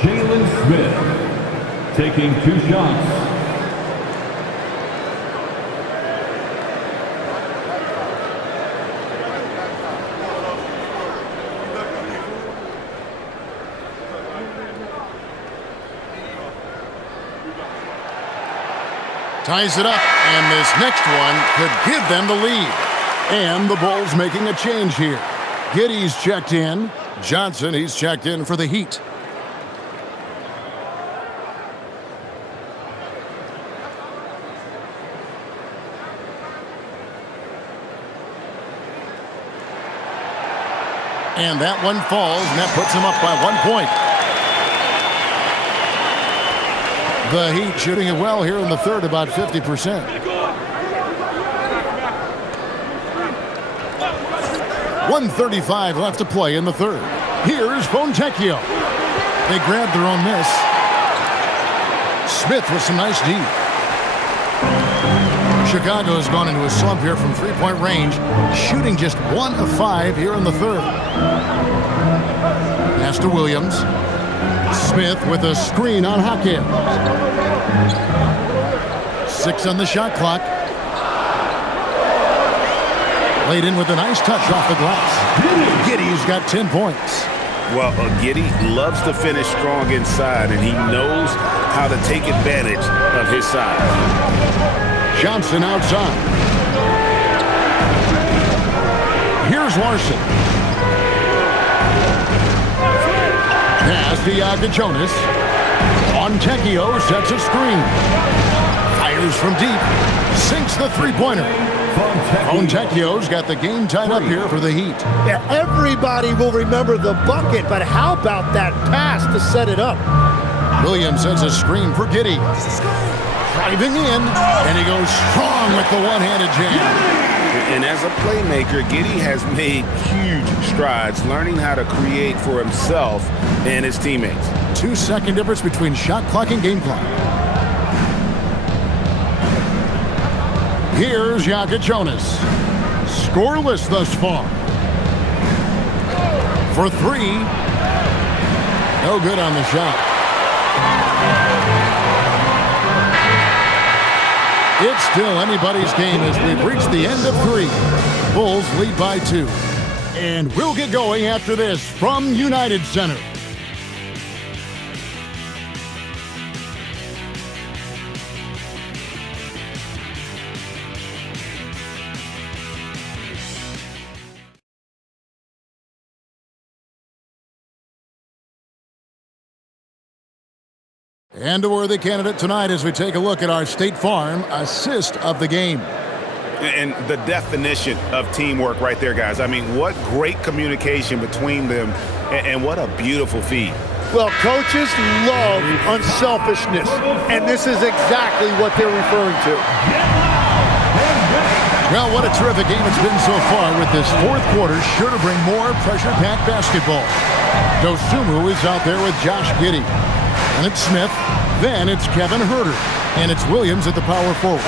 Jalen Smith taking 2 shots. Ties it up, and this next one could give them the lead. And the Bulls making a change here. Giddey's checked in. Johnson, he's checked in for the Heat. And that one falls, and that puts him up by 1 point. The Heat shooting it well here in the third, about 50%. 1:35 left to play in the third. Here's Fontecchio. They grabbed their own miss. Smith with some nice D. Chicago's gone into a slump here from three-point range, shooting just 1 of 5 here in the third. Pass to Williams. Smith with a screen on Hawkins. 6 on the shot clock. Laid in with a nice touch off the glass. Giddey's got 10 points. Well, Giddey loves to finish strong inside, and he knows how to take advantage of his size. Johnson outside. Here's Larson. Pass to Jonas. Fontecchio sets a screen. Fires from deep. Sinks the three-pointer. Fontecchio's got the game tied up here for the Heat. Yeah, everybody will remember the bucket, but how about that pass to set it up? Williams sets a screen for Giddey. Driving in, and he goes strong with the one-handed jam. And as a playmaker, Giddey has made huge strides learning how to create for himself and his teammates. 2-second difference between shot clock and game clock. Here's Jonas. Scoreless thus far. For 3. No good on the shot. It's still anybody's game as we've reached the end of 3. Bulls lead by 2. And we'll get going after this from United Center. And a worthy candidate tonight as we take a look at our State Farm assist of the game. And the definition of teamwork right there, guys. I mean, what great communication between them, and what a beautiful feed. Well, coaches love unselfishness, and this is exactly what they're referring to. Well, what a terrific game it's been so far, with this fourth quarter sure to bring more pressure-packed basketball. Dosunmu is out there with Josh Giddey. And it's Smith, then it's Kevin Huerter, and it's Williams at the power forward.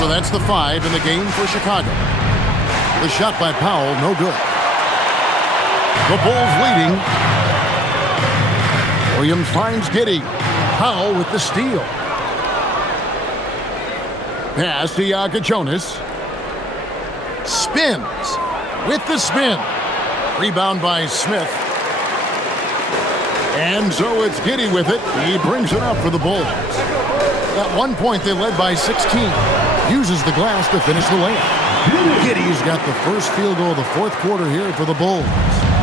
So that's the 5 in the game for Chicago. The shot by Powell, no good. The Bulls leading. Williams finds Giddey. Powell with the steal. Pass to Jonas. Spins with the spin. Rebound by Smith. And so it's Giddey with it. He brings it up for the Bulls. At one point, they led by 16. Uses the glass to finish the layup. Giddey's got the first field goal of the fourth quarter here for the Bulls.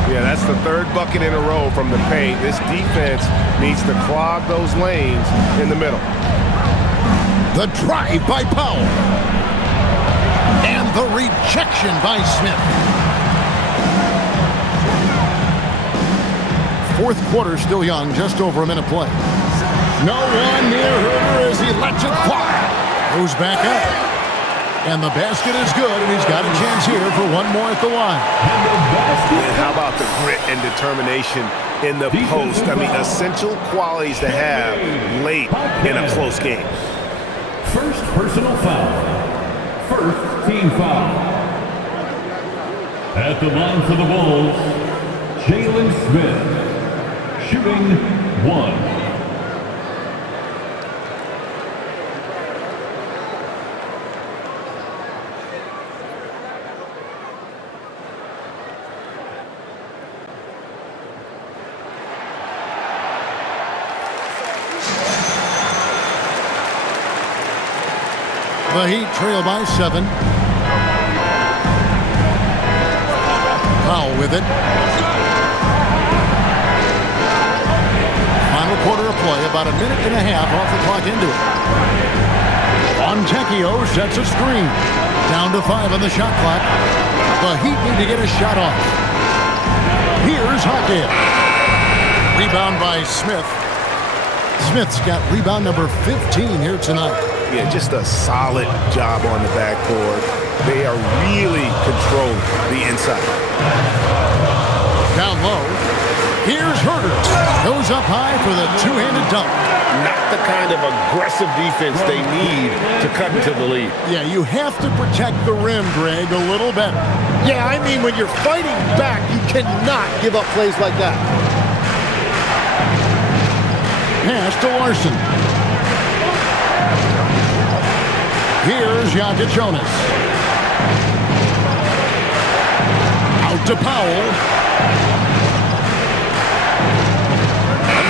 Yeah, that's the third bucket in a row from the paint. This defense needs to clog those lanes in the middle. The drive by Powell. And the rejection by Smith. Fourth quarter still young, just over a minute play. No one near Herder as he lets it fly. Goes back up. And the basket is good, and he's got a chance here for one more at the line. And how about the grit and determination in the post? I mean, essential qualities to have late in a close game. First personal foul. First team foul. At the line for the Bulls, Jalen Smith, shooting 1. The Heat trail by 7. Powell with it. Final quarter of play, about a minute and a half off the clock into it. Fontecchio sets a screen. Down to 5 on the shot clock. The Heat need to get a shot off. Here's Hawkeye. Rebound by Smith. Smith's got rebound number 15 here tonight. Yeah, just a solid job on the backboard. They are really controlling the inside. Down low. Here's Herder. Goes up high for the two-handed dunk. Not the kind of aggressive defense they need to cut into the lead. Yeah, you have to protect the rim, Greg, a little better. Yeah, I mean, when you're fighting back, you cannot give up plays like that. Pass to Larson. Here's Jonas. Out to Powell.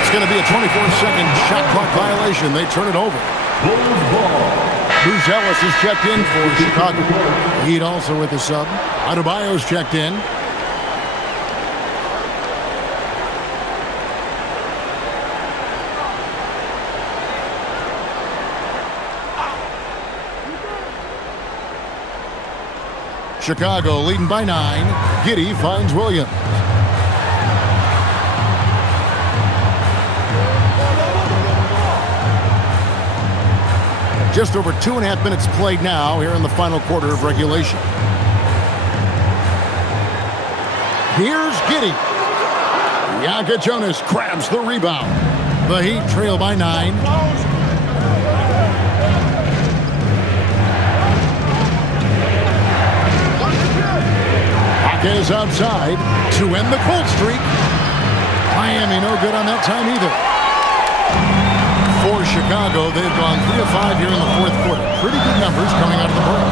It's going to be a 24-second shot clock violation. They turn it over. Bruce Ellis is checked in for Chicago. Heat also with the sub. Adebayo's checked in. Chicago leading by 9. Giddey finds Williams. Just over 2.5 minutes played now here in the final quarter of regulation. Here's Giddey. Jonas grabs the rebound. The Heat trail by 9. Is outside to end the cold streak. Miami no good on that time either. For Chicago, they've gone 3 of 5 here in the fourth quarter. Pretty good numbers coming out of the break.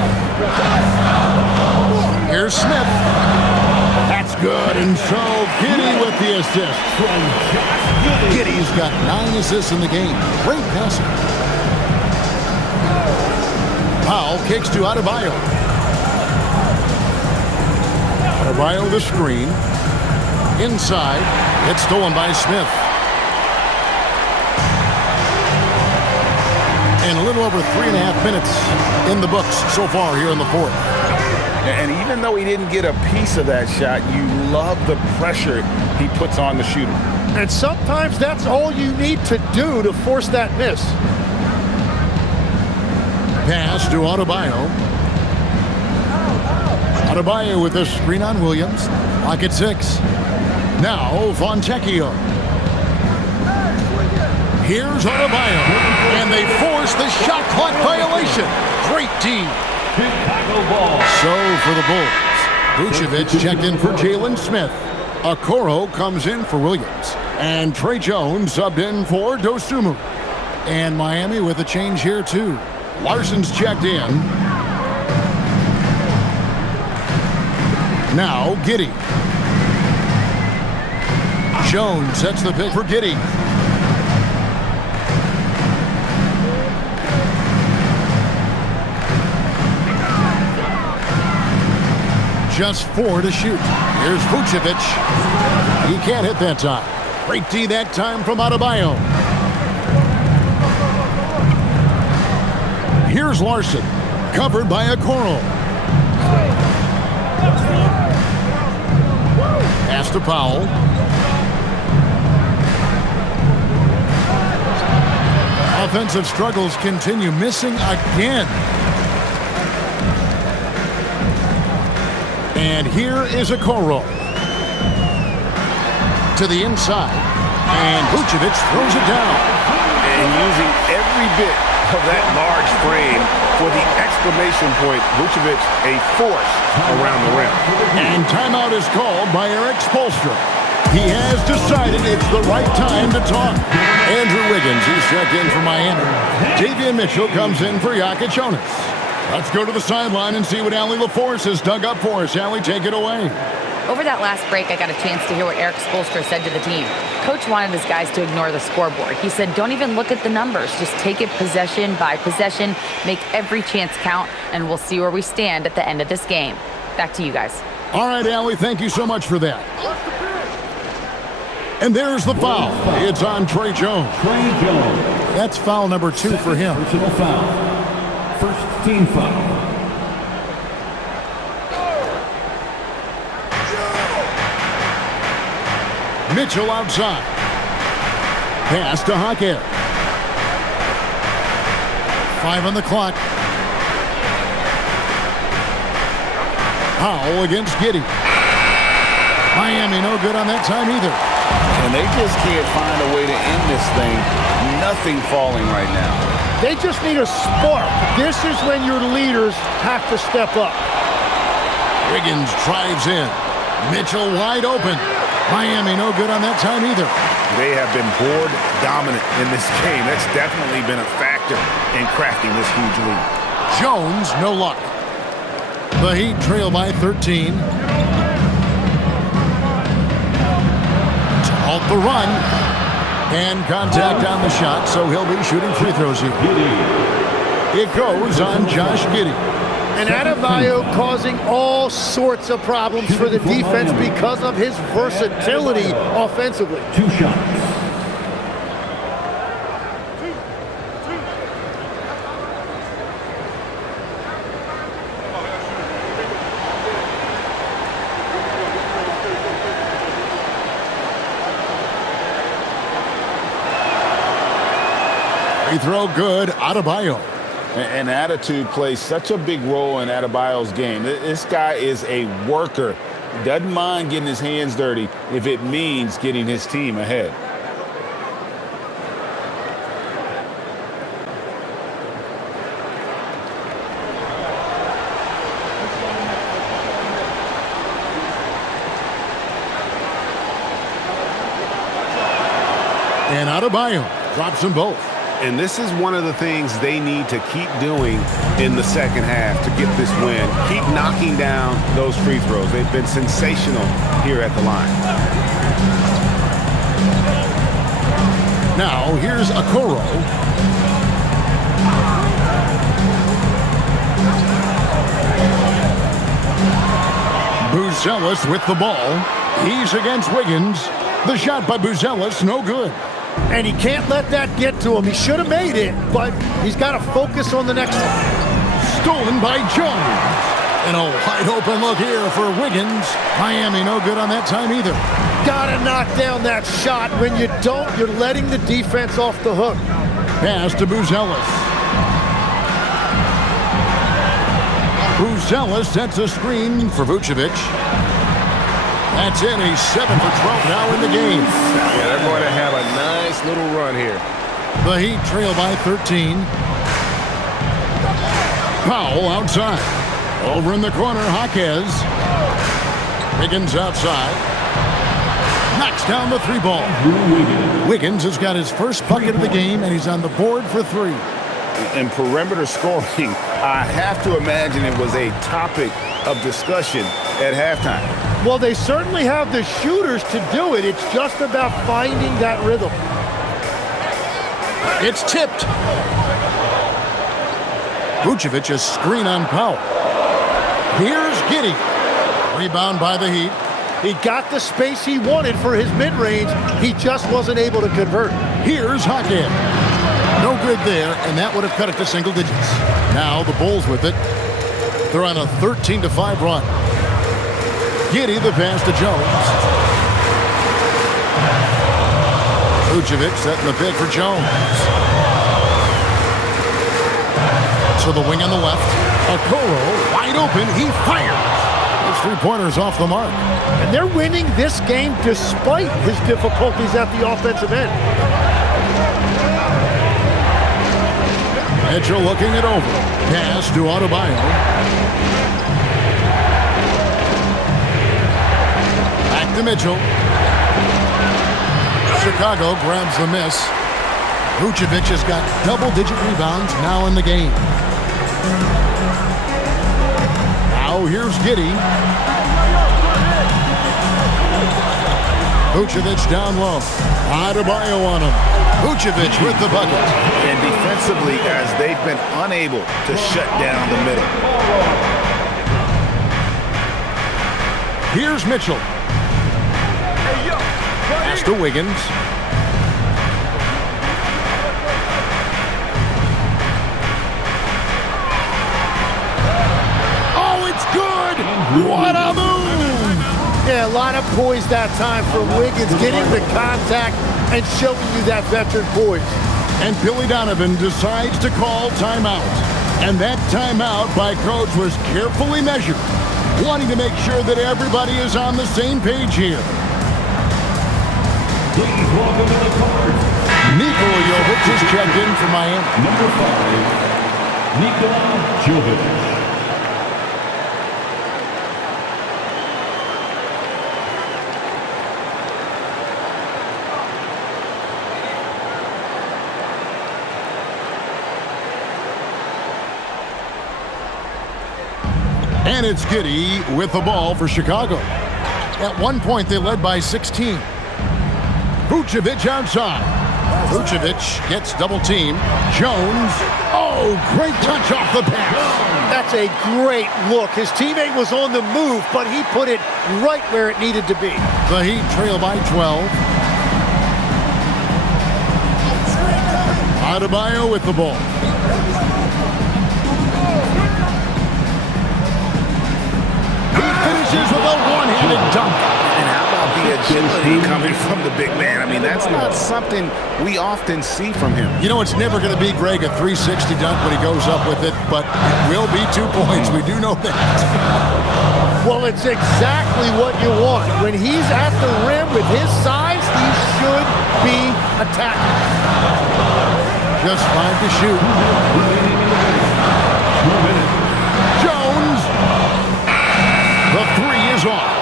Here's Smith. That's good, and so Giddey with the assist. Giddey's got 9 assists in the game. Great passing. Powell kicks to Adebayo. Adebayo the screen. Inside. It's stolen by Smith. And a little over 3.5 minutes in the books so far here in the fourth. And even though he didn't get a piece of that shot, you love the pressure he puts on the shooter. And sometimes that's all you need to do to force that miss. Pass to Adebayo. Adebayo with a screen on Williams. Clock at 6. Now Fontecchio. Here's Adebayo. And they force the shot clock violation. Great team. So for the Bulls, Vucevic checked in for Jalen Smith. Okoro comes in for Williams. And Trey Jones subbed in for Dosunmu. And Miami with a change here, too. Larson's checked in. Now, Giddey. Jones sets the pick for Giddey. Just 4 to shoot. Here's Vucevic. He can't hit that time. Great D that time from Adebayo. Here's Larson. Covered by Okoro. Pass to Powell. Offensive struggles continue. Missing again. And here is Okoro. To the inside. And Vucevic throws it down. And using every bit of that large frame for the exclamation point, Vucevic a force around the rim. And timeout is called by Eric Spoelstra. He has decided it's the right time to talk. Andrew Wiggins, he's checked in for Miami. Davion Mitchell comes in for Jokic Jonas. Let's go to the sideline and see what Allie LaForce has dug up for us. Allie, take it away. Over that last break, I got a chance to hear what Eric Spoelstra said to the team. Coach wanted his guys to ignore the scoreboard. He said, don't even look at the numbers. Just take it possession by possession, make every chance count, and we'll see where we stand at the end of this game. Back to you guys. All right, Allie, thank you so much for that. And there's the foul. It's on Trey Jones. Trey Jones. That's foul number 2 for him. Personal foul. First team foul. Mitchell outside. Pass to Hawkins. 5 on the clock. Powell against Giddey. Miami no good on that time either. And they just can't find a way to end this thing. Nothing falling right now. They just need a spark. This is when your leaders have to step up. Wiggins drives in. Mitchell wide open. Miami no good on that time either. They have been board dominant in this game. That's definitely been a factor in crafting this huge lead. Jones, no luck. The Heat trail by 13. To halt the run. And contact on the shot, so he'll be shooting free throws here. It goes on Josh Giddey. And Adebayo causing all sorts of problems for the defense because of his versatility offensively. 2 shots. Free throw good, Adebayo. And attitude plays such a big role in Adebayo's game. This guy is a worker. Doesn't mind getting his hands dirty if it means getting his team ahead. And Adebayo drops them both. And this is one of the things they need to keep doing in the second half to get this win. Keep knocking down those free throws. They've been sensational here at the line. Now, here's Okoro. Buzelis with the ball. He's against Wiggins. The shot by Buzelis, no good. And he can't let that get to him. He should have made it, but he's got to focus on the next one. Stolen by Jones. And a wide open look here for Wiggins. Miami no good on that time either. Got to knock down that shot. When you don't, you're letting the defense off the hook. Pass to Buzelis. Buzelis sets a screen for Vucevic. That's it. He's 7 for 12 now in the game. Yeah, they're going to have a nice little run here. The Heat trail by 13. Powell outside. Over in the corner, Hawkins. Wiggins outside. Knocks down the three ball. Wiggins has got his first bucket of the game, and he's on the board for three. In perimeter scoring, I have to imagine it was a topic of discussion at halftime. Well, they certainly have the shooters to do it. It's just about finding that rhythm. It's tipped. Vucevic a screen on Powell. Here's Giddey. Rebound by the Heat. He got the space he wanted for his mid-range. He just wasn't able to convert. Here's Hackett. No good there, and that would have cut it to single digits. Now the Bulls with it. They're on a 13-5 run. Giddey the pass to Jones. Vucevic setting the pick for Jones. To the wing on the left. Okoro wide open. He fires. His three-pointers off the mark. And they're winning this game despite his difficulties at the offensive end. Mitchell looking it over. Pass to Adebayo. Back to Mitchell. Chicago grabs the miss. Vucevic has got double-digit rebounds now in the game. Now here's Giddey. Vucevic down low. Adebayo on him. Vucevic with the bucket. And defensively, guys, they've been unable to shut down the middle. Here's Mitchell. Pass to Wiggins. Oh, it's good! What a move! Yeah, a lot of poise that time for Wiggins, getting the contact and showing you that veteran poise. And Billy Donovan decides to call timeout. And that timeout by coach was carefully measured, wanting to make sure that everybody is on the same page here. Please welcome to the court, Nikola Jovic is checked in for Miami. number 5, Nikola Jovic. And it's Giddey with the ball for Chicago. At one point, they led by 16. Vucevic outside. Vucevic gets double team. Jones. Oh, great touch off the pass. That's a great look. His teammate was on the move, but he put it right where it needed to be. The Heat trail by 12. Adebayo with the ball. Finishes with a one-handed dunk. And how about the agility coming from the big man? I mean, that's not something we often see from him. You know, it's never going to be, Greg, a 360 dunk when he goes up with it, but it will be 2 points. We do know that. Well, it's exactly what you want. When he's at the rim with his size, he should be attacking. Just 5 to shoot. Jones. The three is off.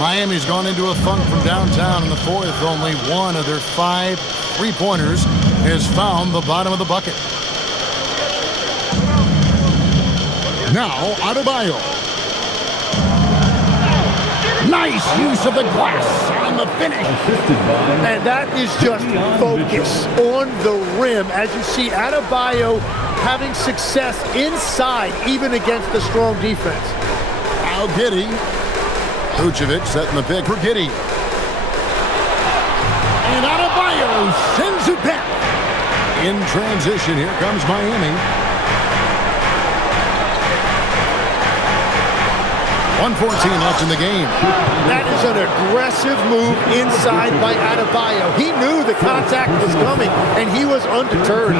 Miami's gone into a funk from downtown in the fourth. Only one of their 5 three-pointers has found the bottom of the bucket. Now, Adebayo. Nice use of the glass on the finish. And that is just focus on the rim. As you see, Adebayo having success inside, even against the strong defense. Now Giddey. Vucevic setting the pick for Giddey. And Adebayo sends it back. In transition, here comes Miami. 1:14 left in the game. That is an aggressive move inside by Adebayo. He knew the contact was coming, and he was undeterred.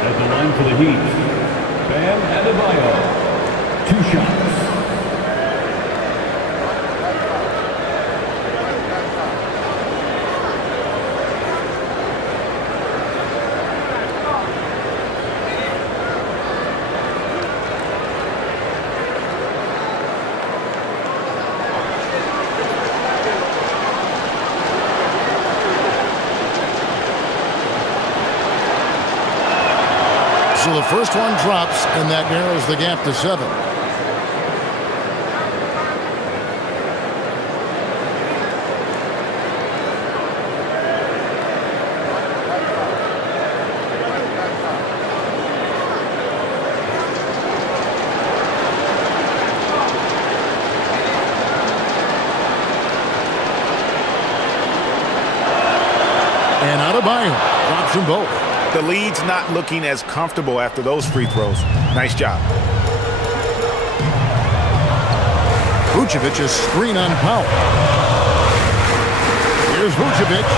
At the line for the Heat, Bam Adebayo. 2 shots. So the first one drops, and that narrows the gap to 7. And Adebayo drops them both. The lead's not looking as comfortable after those free throws. Nice job. Vucevic's screen on Powell. Here's Vucevic.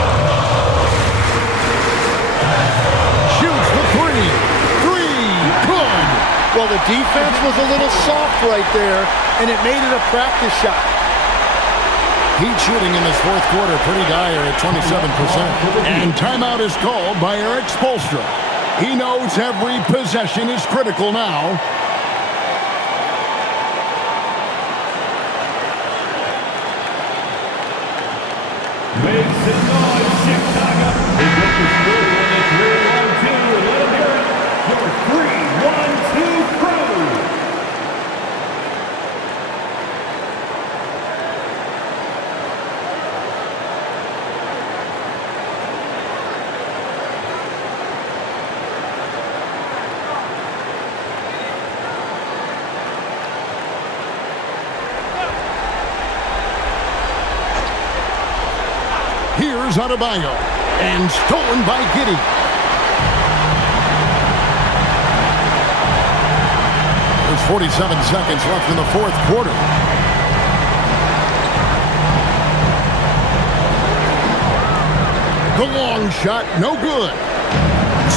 Shoots the three. Good. Well, the defense was a little soft right there, and it made it a practice shot. Heat shooting in this fourth quarter pretty dire at 27%. And timeout is called by Eric Spoelstra. He knows every possession is critical now. Make some noise, Chicago. They broke the score in the 3-1-2. Let them hear it. Your 3-1-2 crew. Here's Adebayo, and stolen by Giddey. There's 47 seconds left in the fourth quarter. The long shot, no good.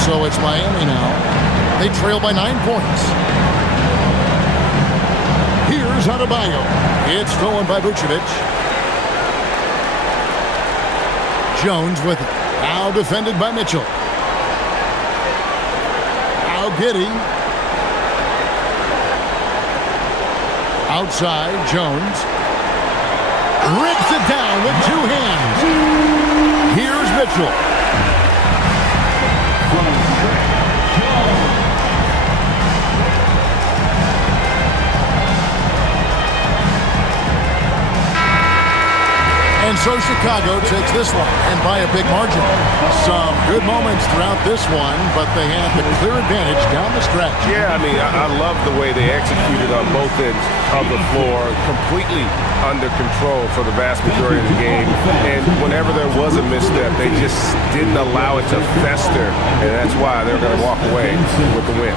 So it's Miami now. They trail by 9 points. Here's Adebayo. It's stolen by Vucevic. Jones with it. Now defended by Mitchell. Now Giddey. Outside, Jones. Rips it down with 2 hands. Here's Mitchell. And so Chicago takes this one, and by a big margin. Some good moments throughout this one, but they have the clear advantage down the stretch. Yeah, I mean, I love the way they executed on both ends of the floor, completely under control for the vast majority of the game. And whenever there was a misstep, they just didn't allow it to fester, and that's why they're going to walk away with the win.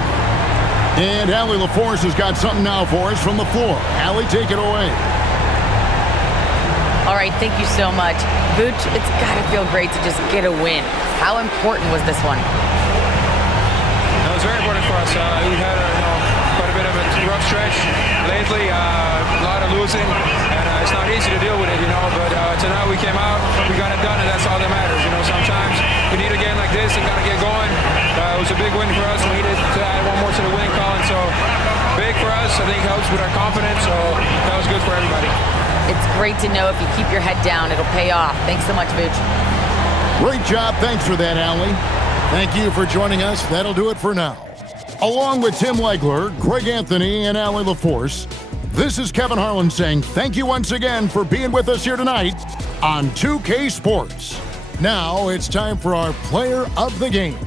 And Allie LaForce has got something now for us from the floor. Allie, take it away. All right, thank you so much. Vooch, it's got to feel great to just get a win. How important was this one? It was very important for us. We had quite a bit of a rough stretch lately, a lot of losing, and it's not easy to deal with it, but tonight we came out, we got it done, and that's all that matters. Sometimes we need a game like this to kind of get going. It was a big win for us. We needed to add one more to the win column, so big for us. I think helps with our confidence, so that was good for everybody. It's great to know if you keep your head down, it'll pay off. Thanks so much, Vooch. Great job. Thanks for that, Allie. Thank you for joining us. That'll do it for now. Along with Tim Legler, Greg Anthony, and Allie LaForce, this is Kevin Harlan saying thank you once again for being with us here tonight on 2K Sports. Now it's time for our Player of the Game.